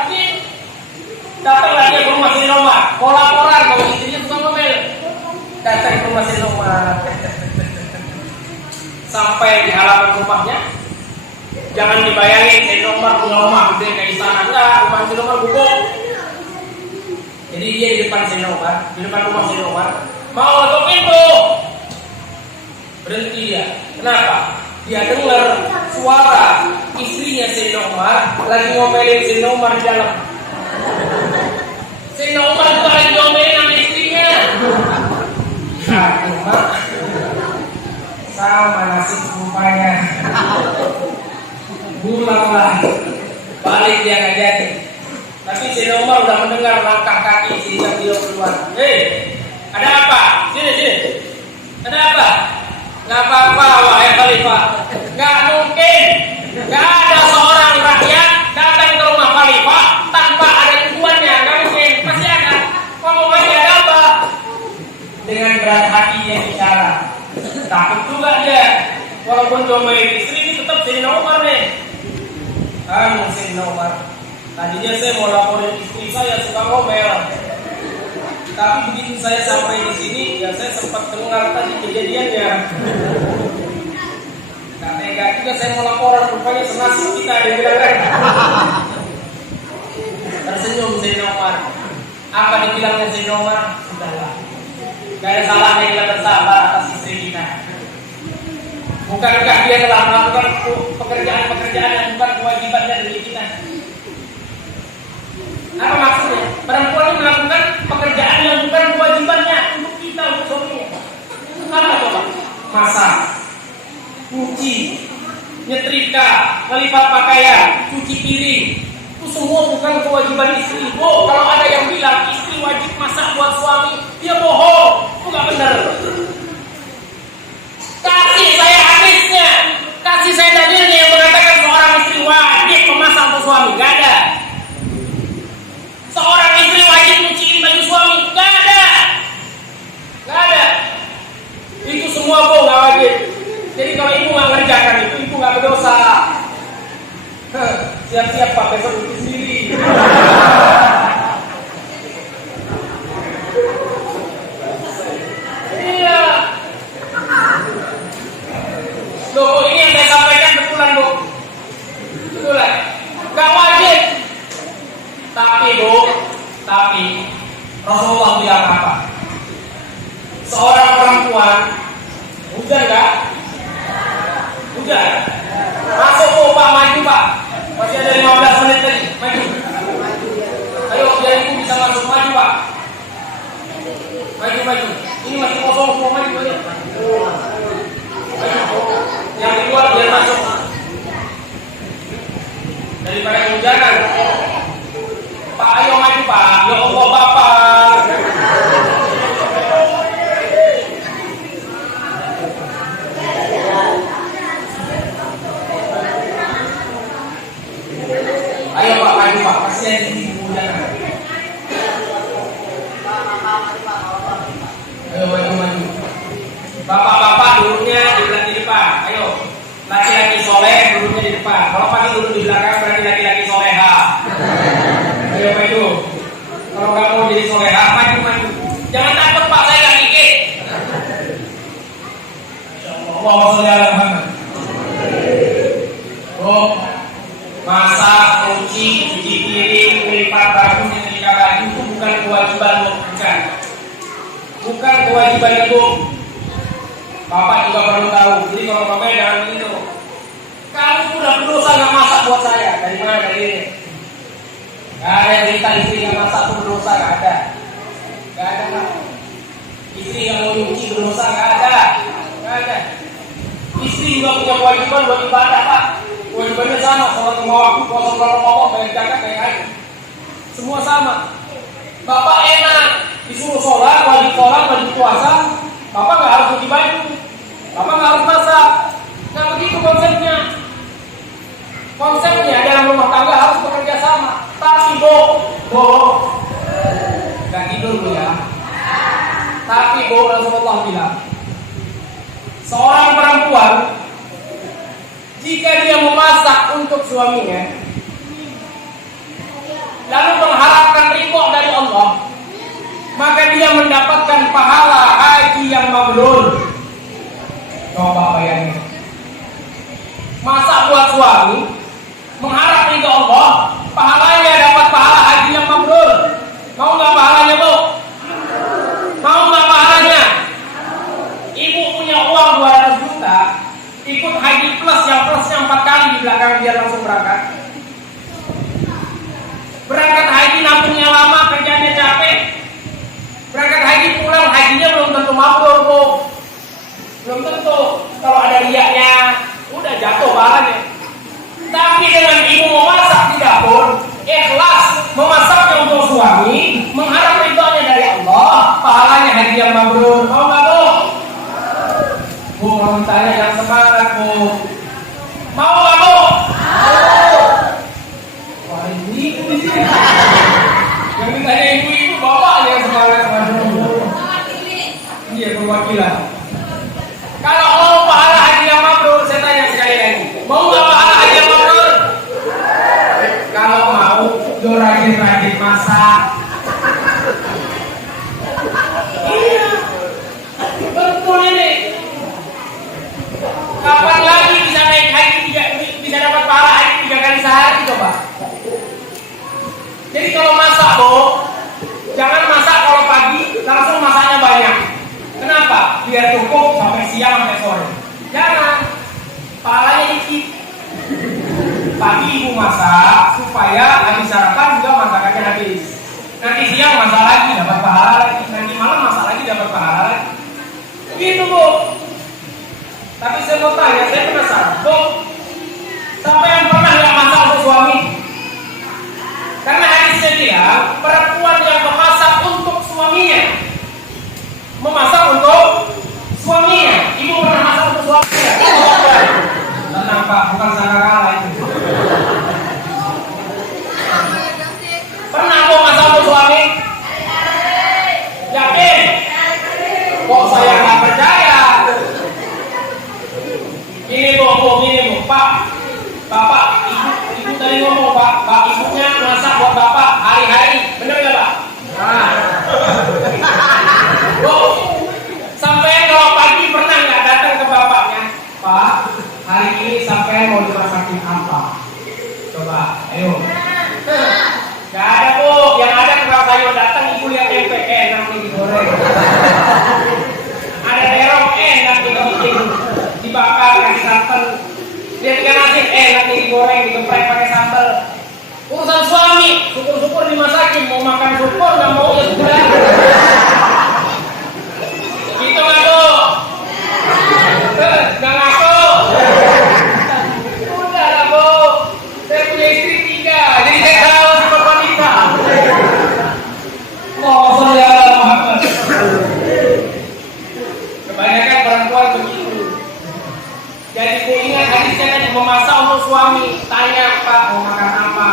Datanglah dia ke rumah Sayyidina Umar, mau laporan kalau istrinya suka ngomel. Datang ke rumah Sayyidina Umar, sampai di halaman rumahnya. Jangan dibayangin Sayyidina Umar punya rumah gede kayak istana, enggak, rumah Sayyidina Umar gubuk. Jadi dia di depan Sayyidina Umar, di depan rumah Sayyidina Umar, mau ketuk pintu. Berhenti dia. Kenapa? Dia dengar suara istrinya Sayyidina Umar lagi ngomelin Sayyidina Umar di dalam. Sayyidina Umar juga lagi ngomelin sama istrinya. Umar sama nasib rupanya. Pulanglah, balik dia nggak jadi. Tapi Sayyidina Umar udah mendengar langkah kaki istri beliau keluar. Hei, ada apa? Sini. Ada apa? Nggak apa-apa, wahai khalifah. Nggak mungkin. Nggak ada seorang rakyat datang ke rumah khalifah tanpa ada tujuannya. Nggak mungkin. Pasti ada. Kamu masih ada apa? Dengan berat hati dia bicara. Takut juga dia. Walaupun jomelin istri ini tetap Sayyidina Umar nih. Sayyidina Umar. Tadinya saya mau laporin istri saya suka ngomel. Tapi begitu saya sampai di sini, ya saya sempat dengar tadi kejadiannya. Gak tega juga saya mau laporan, rupanya senasib kita ada bilang. Tersenyum Sayyidina Umar. Apa dibilangnya Sayyidina Umar? Sudahlah. Gak ada salahnya kita bersabar atas istri kita. Bukankah dia telah melakukan pekerjaan-pekerjaan yang bukan kewajibannya dari kita? Apa maksudnya? Perempuan ini melakukan pekerjaan yang bukan kewajibannya untuk kita, untuk suaminya. Apa coba? Masak, cuci, nyetrika, melipat pakaian, cuci piring. Itu semua bukan kewajiban istri. Oh, kalau ada yang bilang istri wajib masak buat suami, dia bohong. Itu nggak benar. Kasih saya hadisnya, kasih saya dalilnya yang mengatakan seorang istri wajib memasak untuk suami. Gak ada. Seorang istri wajib nyuciin baju suami. Gak ada. Itu semua bohong, gak wajib. Jadi kalau ibu gak ngerjakan itu, ibu gak berdosa. Siap-siap Pak, besok cuci sendiri. Iya. Loh, ini yang saya sampaikan betulan, Bu. Betulan. Gak wajib. Tapi Rasulullah bilang apa? Seorang perempuan hujan gak? Hujan. Masuk Pak, maju Pak. Masih ada 15 menit lagi. Maju. Ayo, biar ibu bisa masuk. Maju Pak. Maju. Ini masih kosong semua. Maju. Yang di luar biar masuk. Daripada kehujanan. Pak, ayo maju Pak. Ya Allah Bapak. Ayo Pak, maju Pak. Kasihan di kehujanan. Ayo maju. Bapak-bapak duduknya di depan. Ayo. Laki-laki soleh duduknya di depan. Kalau pagi duduk di belakang berarti laki-laki soleha. Ayo maju. Kalau kamu jadi soleha, maju. Jangan takut Pak, saya gak dikit. Allahumma sholli ala Muhammad. Oh, masak, cuci piring, melipat baju, nyetrika baju itu bukan kewajiban lo, bukan kewajiban ibu. Bapak juga perlu tahu. Jadi kalau bapak jangan begitu. Kamu sudah berdosa nggak masak buat saya. Dari mana dari ini? Gak ada cerita istri nggak masak itu berdosa, nggak ada. Gak ada Pak. Istri yang mau nyuci berdosa, nggak ada. Istri juga punya kewajiban buat ibadah Pak. Kewajibannya sama. Sholat 5 waktu, puasa berapa waktu, bayar zakat, kayak aja. Semua sama. Bapak enak disuruh sholat, wajib puasa. Bapak nggak harus cuci baju, Bapak nggak harus masak. Nggak begitu konsepnya. Konsepnya dalam rumah tangga harus bekerja sama. Tapi nggak tidur Bu ya. Tapi Rasulullah bilang, Seorang perempuan jika dia memasak untuk suaminya lalu mengharapkan ridho dari Allah, maka dia mendapatkan pahala haji yang mabrur. Coba bayangin, masak buat suami, mengharap ridho Allah, pahalanya dapat pahala haji yang mabrur. Mau nggak pahalanya, Bu? Mau nggak pahalanya? Ibu punya uang 200 juta, ikut haji plus yang plusnya 4 kali di belakang biar langsung berangkat. Berangkat haji nabungnya lama, kerjanya capek. Berangkat haji pulang, hajinya belum tentu mabrur, Bu. Belum tentu. Kalau ada riaknya, udah jatuh pahalanya. Tapi dengan ibu memasak di dapur, ikhlas memasaknya untuk suami, mengharap ridhonya dari Allah, pahalanya haji yang mabrur. Mau nggak, Bu? Bu, mau tanya yang semangat, Bu. Mau nggak, Bu? Wah, ibu di sini. Yang ditanya ibu-ibu, bapak yang semangat sama Bu. Iya, perwakilan. Kalau mau pahala haji yang mabrur, saya tanya sekali lagi, mau nggak pahala haji yang mabrur? Kalau mau, do rajin-rajin masak. Iya, betul ini. Kapan lagi bisa naik haji bisa dapat pahala haji 3 kali sehari, coba? Jadi kalau masak, Bu, jangan masak kalau pagi langsung masaknya banyak. Kenapa? Biar cukup sampai siang sampai sore. Jangan, pahalanya dikit. Pagi ibu masak supaya habis sarapan juga masakannya habis. Nanti siang masak lagi dapat pahala lagi. Nanti malam masak lagi dapat pahala lagi. Begitu, Bu. Tapi saya mau tanya, saya penasaran, Bu, siapa yang pernah nggak masak untuk suami? Karena hadisnya bilang perempuan yang memasak untuk suaminya, memasak untuk suaminya. Ibu pernah masak untuk suaminya? Tenang, Pak, bukan sangkakala itu. Pernah mau masak untuk suami? Yakin? Kok saya nggak percaya? Ini Bu, Pak, Bapak, Ibu tadi ngomong, Pak, ibunya masak buat Bapak hari-hari, bener nggak, Pak? Nah. Bu, sampai kalau pagi pernah nggak datang ke bapaknya, Pak, hari ini sampai mau dimasakin apa? Coba, ayo. Gak ada, Bu, yang ada kalau saya datang ibu lihat tempe enak nih digoreng. Ada terong enak dibikin, dibakar kasih santan. Lihat ikan asin enak nih digoreng, digeprek pakai sambal. Urusan suami, syukur-syukur dimasakin, mau makan syukur nggak mau ya sudah. Gitu nggak, Bu? Nggak ngaku. Udah lah, Bu. Saya punya istri 3, jadi saya tahu seberapa nikah. Mau saudara Muhammad. Kebanyakan perempuan begitu. Jadi saya ingat hadisnya tadi, memasak untuk suami. Tanya, Pak, mau makan apa?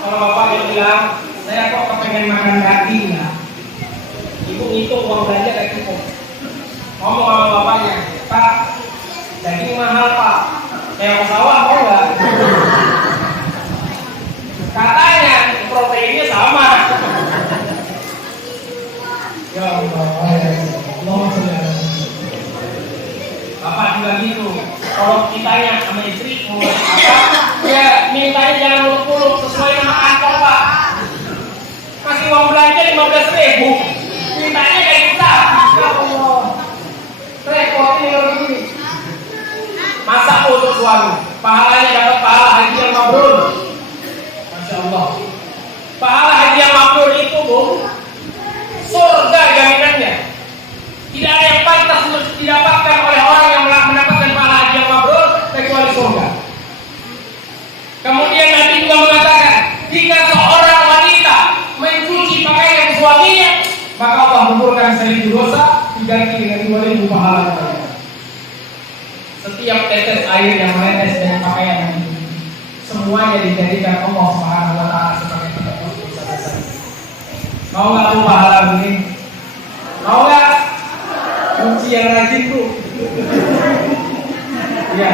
Kalau bapaknya bilang, saya kok kepengen makan daging ya. Ibu ngitung uang belanja gak cukup. Ngomong sama bapaknya, Pak, daging mahal, Pak. Kayak sawah mau nggak? Katanya proteinnya sama. Ya Allah, Bapak juga gitu. Kalau ditanya sama istri mau apa, ya mintanya jangan muluk-muluk, sesuai nama kantor, Pak. Kasih uang belanja 15.000, mintanya kayak kita. Ya Allah, repot ini kalau begini. Masak untuk suami, pahalanya dapat pahala haji yang mabrur. Masya Allah. Pahala haji yang mabrur itu, Bu, surga jaminannya. Tidak ada yang pantas didapatkan oleh orang yang mendapatkan pahala haji yang mabrur kecuali surga. Kemudian Nabi juga mengatakan, jika seorang wanita mencuci pakaian suaminya, maka Allah mengumpulkan 1.000 dosa diganti dengan 2.000 pahala. Setiap tetes air yang menetes dari pakaian itu, semuanya dijadikan Allah Subhanahu wa Ta'ala sebagai penebus dosa-dosa. Mau nggak Bu pahala begini? Mau nggak? Kunci yang rajin, Bu. Ya.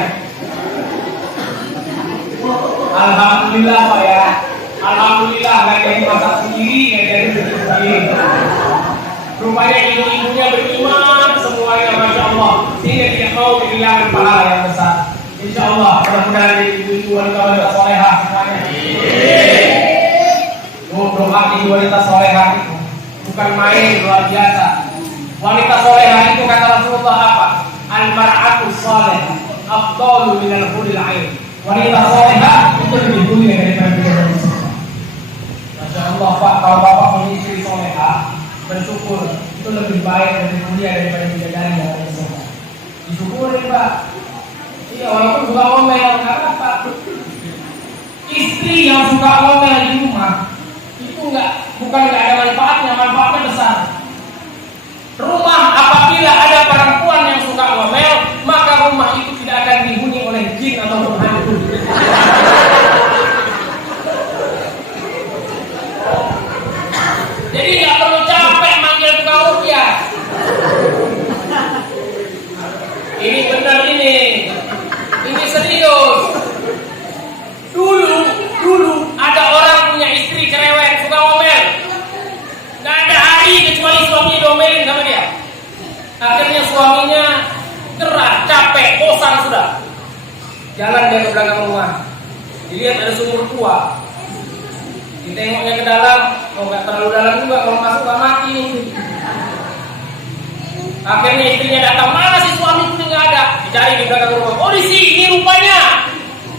Alhamdulillah Pak ya. Alhamdulillah nggak jadi masak sendiri, nggak jadi bikin sendiri. Rupanya ibu-ibunya beriman semuanya, masya Allah, sehingga tidak mau kehilangan pahala yang besar. Insya Allah, mudah-mudahan ibu-ibu wanita solehah semuanya. Doa ibu wanita solehah itu bukan main, luar biasa. Wanita solehah itu kata Rasulullah apa? Al-mar'atu solehah afdalu minal huril ain. Wanita solehah itu lebih mulia daripada bidadari. Masya Allah Pak, kalau Bapak punya istri solehah, bersyukur itu lebih baik dan lebih mulia daripada bidadari yang ada di sana. Disyukuri Pak. Iya, walaupun suka ngomel, karena Pak, istri yang suka ngomel di rumah itu bukan nggak ada manfaatnya, manfaatnya besar. Rumah apabila ada perempuan yang suka ngomel, maka rumah itu tidak akan dihuni oleh jin atau hantu. Jadi nggak perlu capek manggil tukang rupiah. Ini benar ini serius. Dulu ada orang punya istri cerewet, suka ngomel. Nggak ada hari kecuali suaminya domelin sama dia. Akhirnya suaminya gerah, capek, bosan sudah. Jalan dia ke belakang rumah. Dilihat ada sumur tua. Ditengoknya ke dalam, nggak terlalu dalam juga, kalau masuk nggak mati. Akhirnya istrinya datang, mana si suami itu nggak ada? Dicari di belakang rumah. Oh di sini rupanya.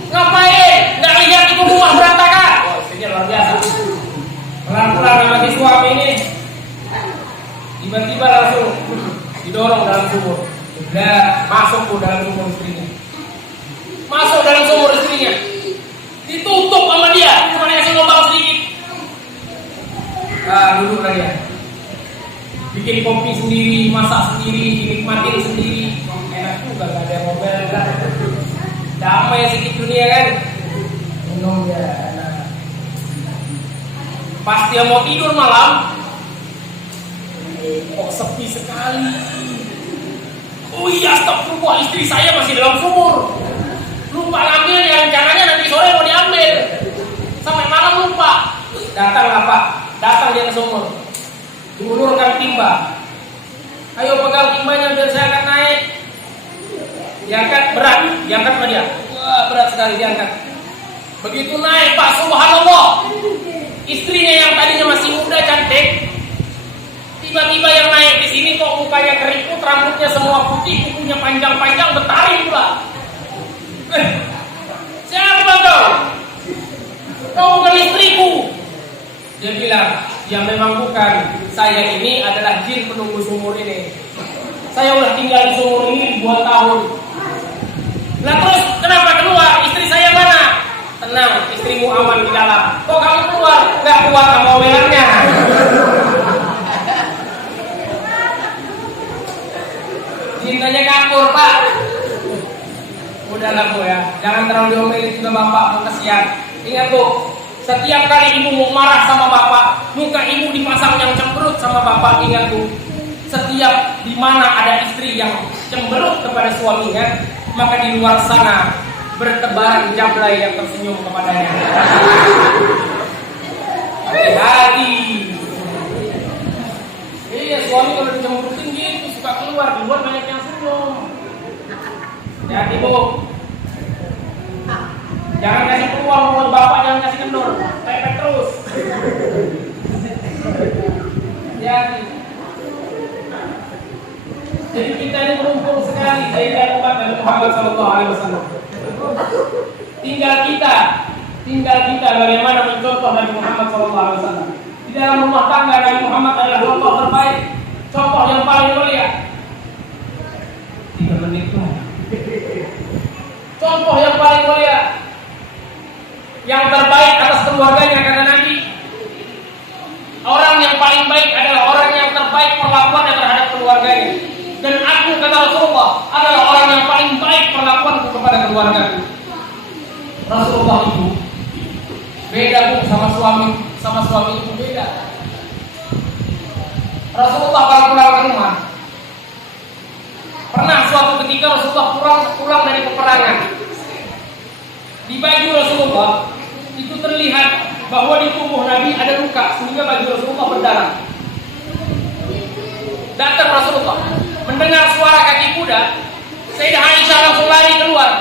Ngapain? Nggak lihat itu rumah berantakan? Oh, istrinya luar biasa. Pelan-pelan sama si suami ini, tiba-tiba langsung didorong dalam sumur. Udah masuk ke dalam sumur istrinya. Masuk dalam sumur istrinya. Ditutup sama dia, cuma ngasih lubang sedikit. Duduk dia. Bikin kopi sendiri, masak sendiri, dinikmatin sendiri. Enak juga, gak ada mobil kan. Damai sedikit dunia kan. Minum ya enak. Pas dia mau tidur malam, kok sepi sekali. Oh iya, astagfirullah, istri saya masih dalam sumur. Lupa ngambil, yang rencananya nanti sore mau diambil. Sampai malam lupa. Datanglah Pak, datang dia ke sumur. Diulurkan timba. Ayo pegang timbanya biar saya akan naik. Diangkat berat, diangkat sama dia. Wah, berat sekali diangkat. Begitu naik Pak, subhanallah. Istrinya yang tadinya masih muda cantik, tiba-tiba yang naik di sini kok mukanya keriput, rambutnya semua putih, kukunya panjang-panjang, bertaring pula. Siapa kau? Kau bukan istriku. Dia bilang, ya memang bukan. Saya ini adalah jin penunggu sumur ini. Saya udah tinggal di sumur ini 2 tahun. Nah terus kenapa keluar? Istri saya mana? Tenang, istrimu aman di dalam. Kok kamu keluar? Nggak kuat sama omelannya. Cintanya kabur Pak. Udahlah Bu ya, jangan terlalu diomelin juga Bapak, mau kesian. Ingat Bu, setiap kali ibu mau marah sama Bapak, muka ibu dipasang yang cemberut sama Bapak. Ingat Bu, setiap di mana ada istri yang cemberut kepada suaminya, maka di luar sana bertebaran jablay yang tersenyum kepadanya. Hati-hati. Iya, suami kalau dicemberutin gitu suka keluar, di luar banyak yang senyum. Hati Bu, jangan kasih peluang buat Bapak, jangan kasih kendor, pepet terus. Jadi kita ini beruntung sekali saya umat Nabi Muhammad SAW. Tinggal kita bagaimana mencontoh Nabi Muhammad SAW. Di dalam rumah tangga Nabi Muhammad adalah contoh terbaik, contoh yang paling mulia. 3 menit tuh. Contoh yang paling mulia, yang terbaik atas keluarganya kata Nabi. Orang yang paling baik adalah orang yang terbaik perlakuannya terhadap keluarganya. Dan aku kata Rasulullah adalah orang yang paling baik perlakuanku kepada keluarga. Rasulullah itu beda Bu sama suami itu beda. Rasulullah kalau pulang ke rumah Pernah suatu ketika Rasulullah pulang dari peperangan. Di baju Rasulullah itu terlihat bahwa di tubuh Nabi ada luka sehingga baju Rasulullah berdarah. Datang Rasulullah, mendengar suara kaki kuda, Sayyidah Aisyah langsung lari keluar.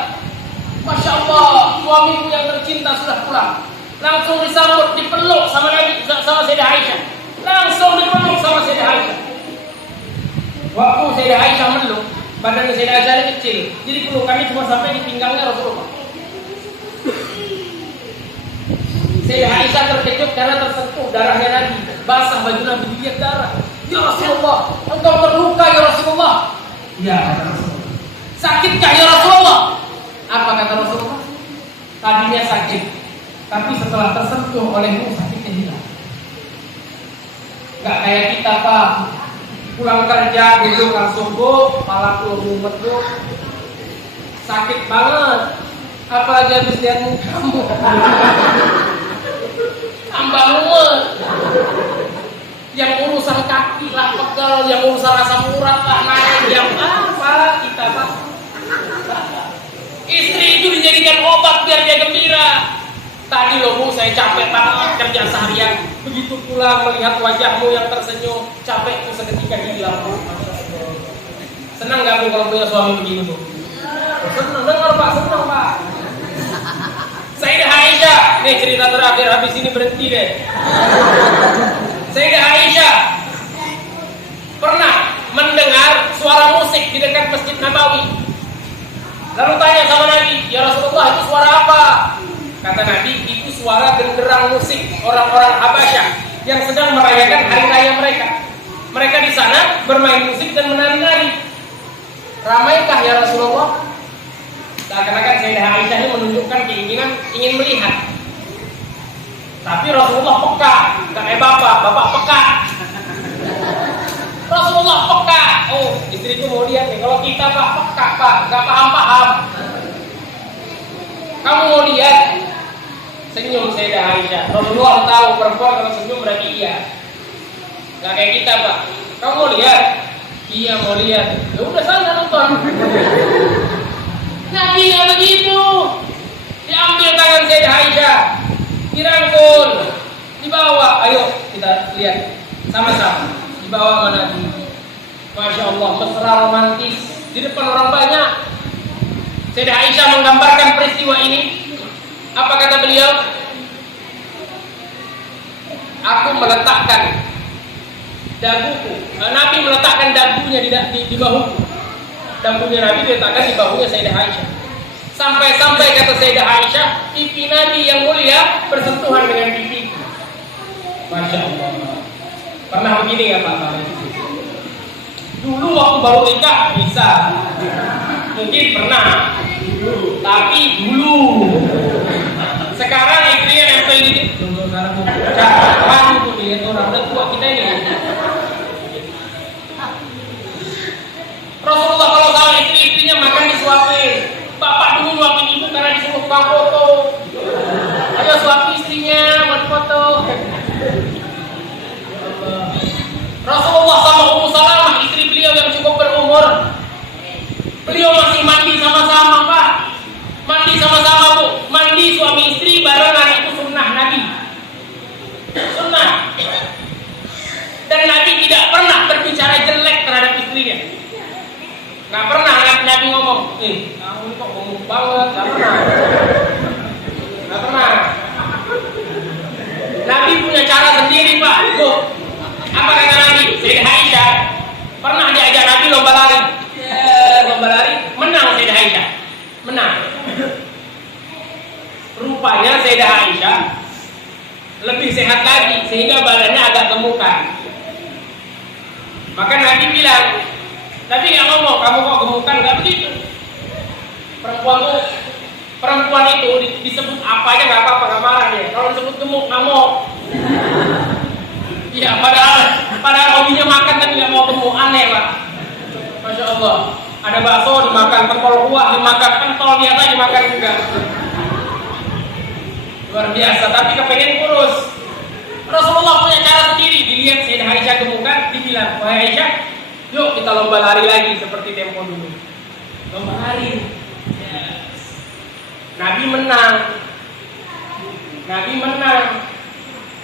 Masya Allah, suamiku yang tercinta sudah pulang. Langsung disambut, dipeluk sama Nabi, sama Sayyidah Aisyah. Langsung dipeluk sama Sayyidah Aisyah. Waktu Sayyidah Aisyah meluk, badan Sayyidah Aisyah kecil, jadi pelukannya cuma sampai di pinggangnya Rasulullah. Sayyidah Aisyah terkejut karena tersentuh darahnya Nabi, basah baju Nabi, dilihat darah. Ya Rasulullah, engkau terluka ya Rasulullah. Ya kata Rasulullah. Sakitkah ya Rasulullah? Apa kata Rasulullah? Tadinya sakit, tapi setelah tersentuh olehmu sakitnya hilang. Gak kayak kita Pak, pulang kerja duduk langsung bu, kepala mumet bu, sakit banget. Apalagi habis lihat mukamu, tambah mumet. Yang urusan kaki lah pegel, yang urusan asam urat lah naik, yang apa kita Pak? Istri itu dijadikan obat biar dia gembira. Tadi loh Bu, saya capek banget kerja seharian. Begitu pulang melihat wajahmu yang tersenyum, capekku seketika hilang. Senang gak Bu kalau punya suami begini Bu? Senang, dengar Pak, senang Pak. Sayyidah Aisyah, nih cerita terakhir, habis ini berhenti deh. Sayyidah Aisyah pernah mendengar suara musik di dekat Masjid Nabawi. Lalu tanya sama Nabi, ya Rasulullah itu suara apa? Kata Nabi, itu suara genderang musik orang-orang Habasyah yang sedang merayakan hari raya mereka. Mereka di sana bermain musik dan menari-nari. Ramaikah ya Rasulullah? Seakan-akan Sayyidah Aisyah ini menunjukkan keinginan ingin melihat. Tapi Rasulullah peka, gak kayak bapak peka. Rasulullah peka. Oh, istriku mau lihat nih. Kalau kita Pak peka Pak, gak paham-paham. Kamu mau lihat? Senyum Sayyidah Aisyah. Rasulullah tahu perempuan kalau senyum berarti iya. Gak kayak kita Pak. Kamu mau lihat? Iya mau lihat. Ya udah sana nonton. Nabi nggak begitu. Diambil tangan Sayyidah Aisyah, dirangkul, dibawa. Ayo kita lihat sama-sama. Dibawa mana Nabi. Masya Allah, mesra romantis di depan orang banyak. Sayyidah Aisyah menggambarkan peristiwa ini. Apa kata beliau? Aku meletakkan daguku. Nabi meletakkan dagunya di bahuku. Dagunya Nabi diletakkan di bahunya Sayyidah Aisyah. Sampai-sampai kata Sayyidah Aisyah, pipi Nabi yang mulia bersentuhan dengan pipi. Masya Allah. Pernah begini nggak Pak? Dulu waktu baru nikah bisa, mungkin pernah, tapi dulu. Sekarang istrinya nempel di tunggu sekarang tuh lihat orang udah tua kita ini. Rasulullah kalau sama istri-istrinya makan disuapin. Bapak dulu nyuapin ibu karena disuruh tukang foto. Ayo suapin istrinya buat foto. Rasulullah sama Ummu Salamah, istri beliau yang cukup berumur, beliau masih mandi sama-sama Pak. Mandi sama-sama Bu. Mandi suami istri barengan itu sunnah Nabi. Sunnah. Dan Nabi tidak pernah berbicara jelek terhadap istrinya. Gak pernah Nabi ngomong, kamu ini kok ngomong banget. Gak pernah. Gak pernah. Nabi punya cara sendiri Pak. Bu, apa kata Nabi? Sayyidah Aisyah pernah diajak Nabi lomba lari. Lomba lari, menang Sayyidah Aisyah. Menang. Rupanya Sayyidah Aisyah lebih sehat lagi sehingga badannya agak gemukan. Maka Nabi bilang, Nabi nggak ngomong, kamu kok gemukan, nggak begitu. Perempuan itu disebut apa aja nggak apa-apa, nggak marah dia. Kalau disebut gemuk, ngamuk. Iya, padahal hobinya makan tapi nggak mau gemuk, aneh Pak. Masya Allah. Ada bakso dimakan, pentol kuah dimakan, pentol biasa dimakan juga. Luar biasa, tapi kepengen kurus. Rasulullah punya cara sendiri. Dilihat Sayyidah Aisyah gemukan, dibilang, wahai Aisyah, Yuk kita lomba lari lagi seperti tempo dulu. Lomba lari. Nabi menang.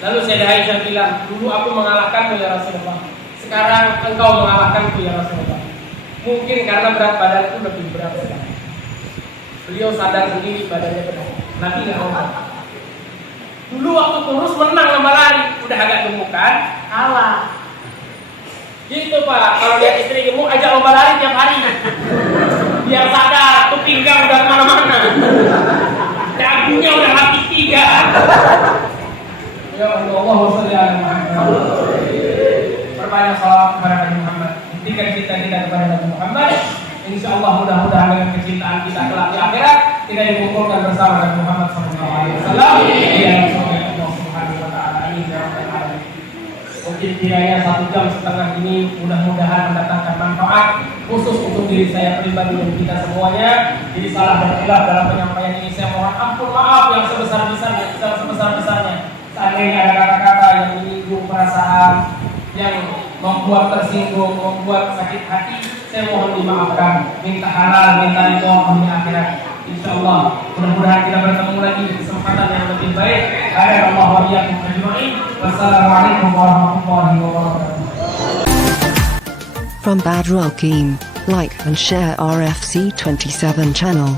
Lalu Sayyidah Aisyah bilang, dulu aku mengalahkanmu ya Rasulullah. Sekarang engkau mengalahkanku ya Rasulullah. Mungkin karena berat badanku lebih berat sekarang. Beliau sadar sendiri badannya berat. Nabi nggak ngomong. Dulu waktu kurus menang lomba lari, udah agak gemukan, kalah. Gitu Pak, kalau lihat istri gemuk ajak lomba lari tiap hari. Biar sadar, tuh pinggang udah kemana-mana. Dagunya udah habis 3. Ya Allah, sholli ala Muhammad. Perbanyak salawat kepada Nabi Muhammad. Buktikan kita kepada Nabi Muhammad. Insya Allah mudah-mudahan dengan kecintaan kita kelak di akhirat kita dikumpulkan bersama Nabi Muhammad SAW. Dia Allah Subhanahu Wa Taala. Amin ya rabbal alamin. Mungkin kiranya 1 jam setengah ini mudah-mudahan mendatangkan manfaat khusus untuk diri saya pribadi dan kita semuanya. Jadi salah dan khilaf dalam penyampaian ini saya mohon ampun, maaf yang sebesar-besarnya. Seandainya ada kata-kata yang menyinggung perasaan, yang membuat tersinggung, membuat sakit hati, saya mohon dimaafkan. Minta halal, minta ridho dunia akhirat. Insyaallah mudah-mudahan kita bertemu lagi di kesempatan yang lebih baik. Allah wa iyyakum ajma'in. Wassalamualaikum warahmatullahi wabarakatuh. From Badr Al Keem, like and share RFC 27 channel.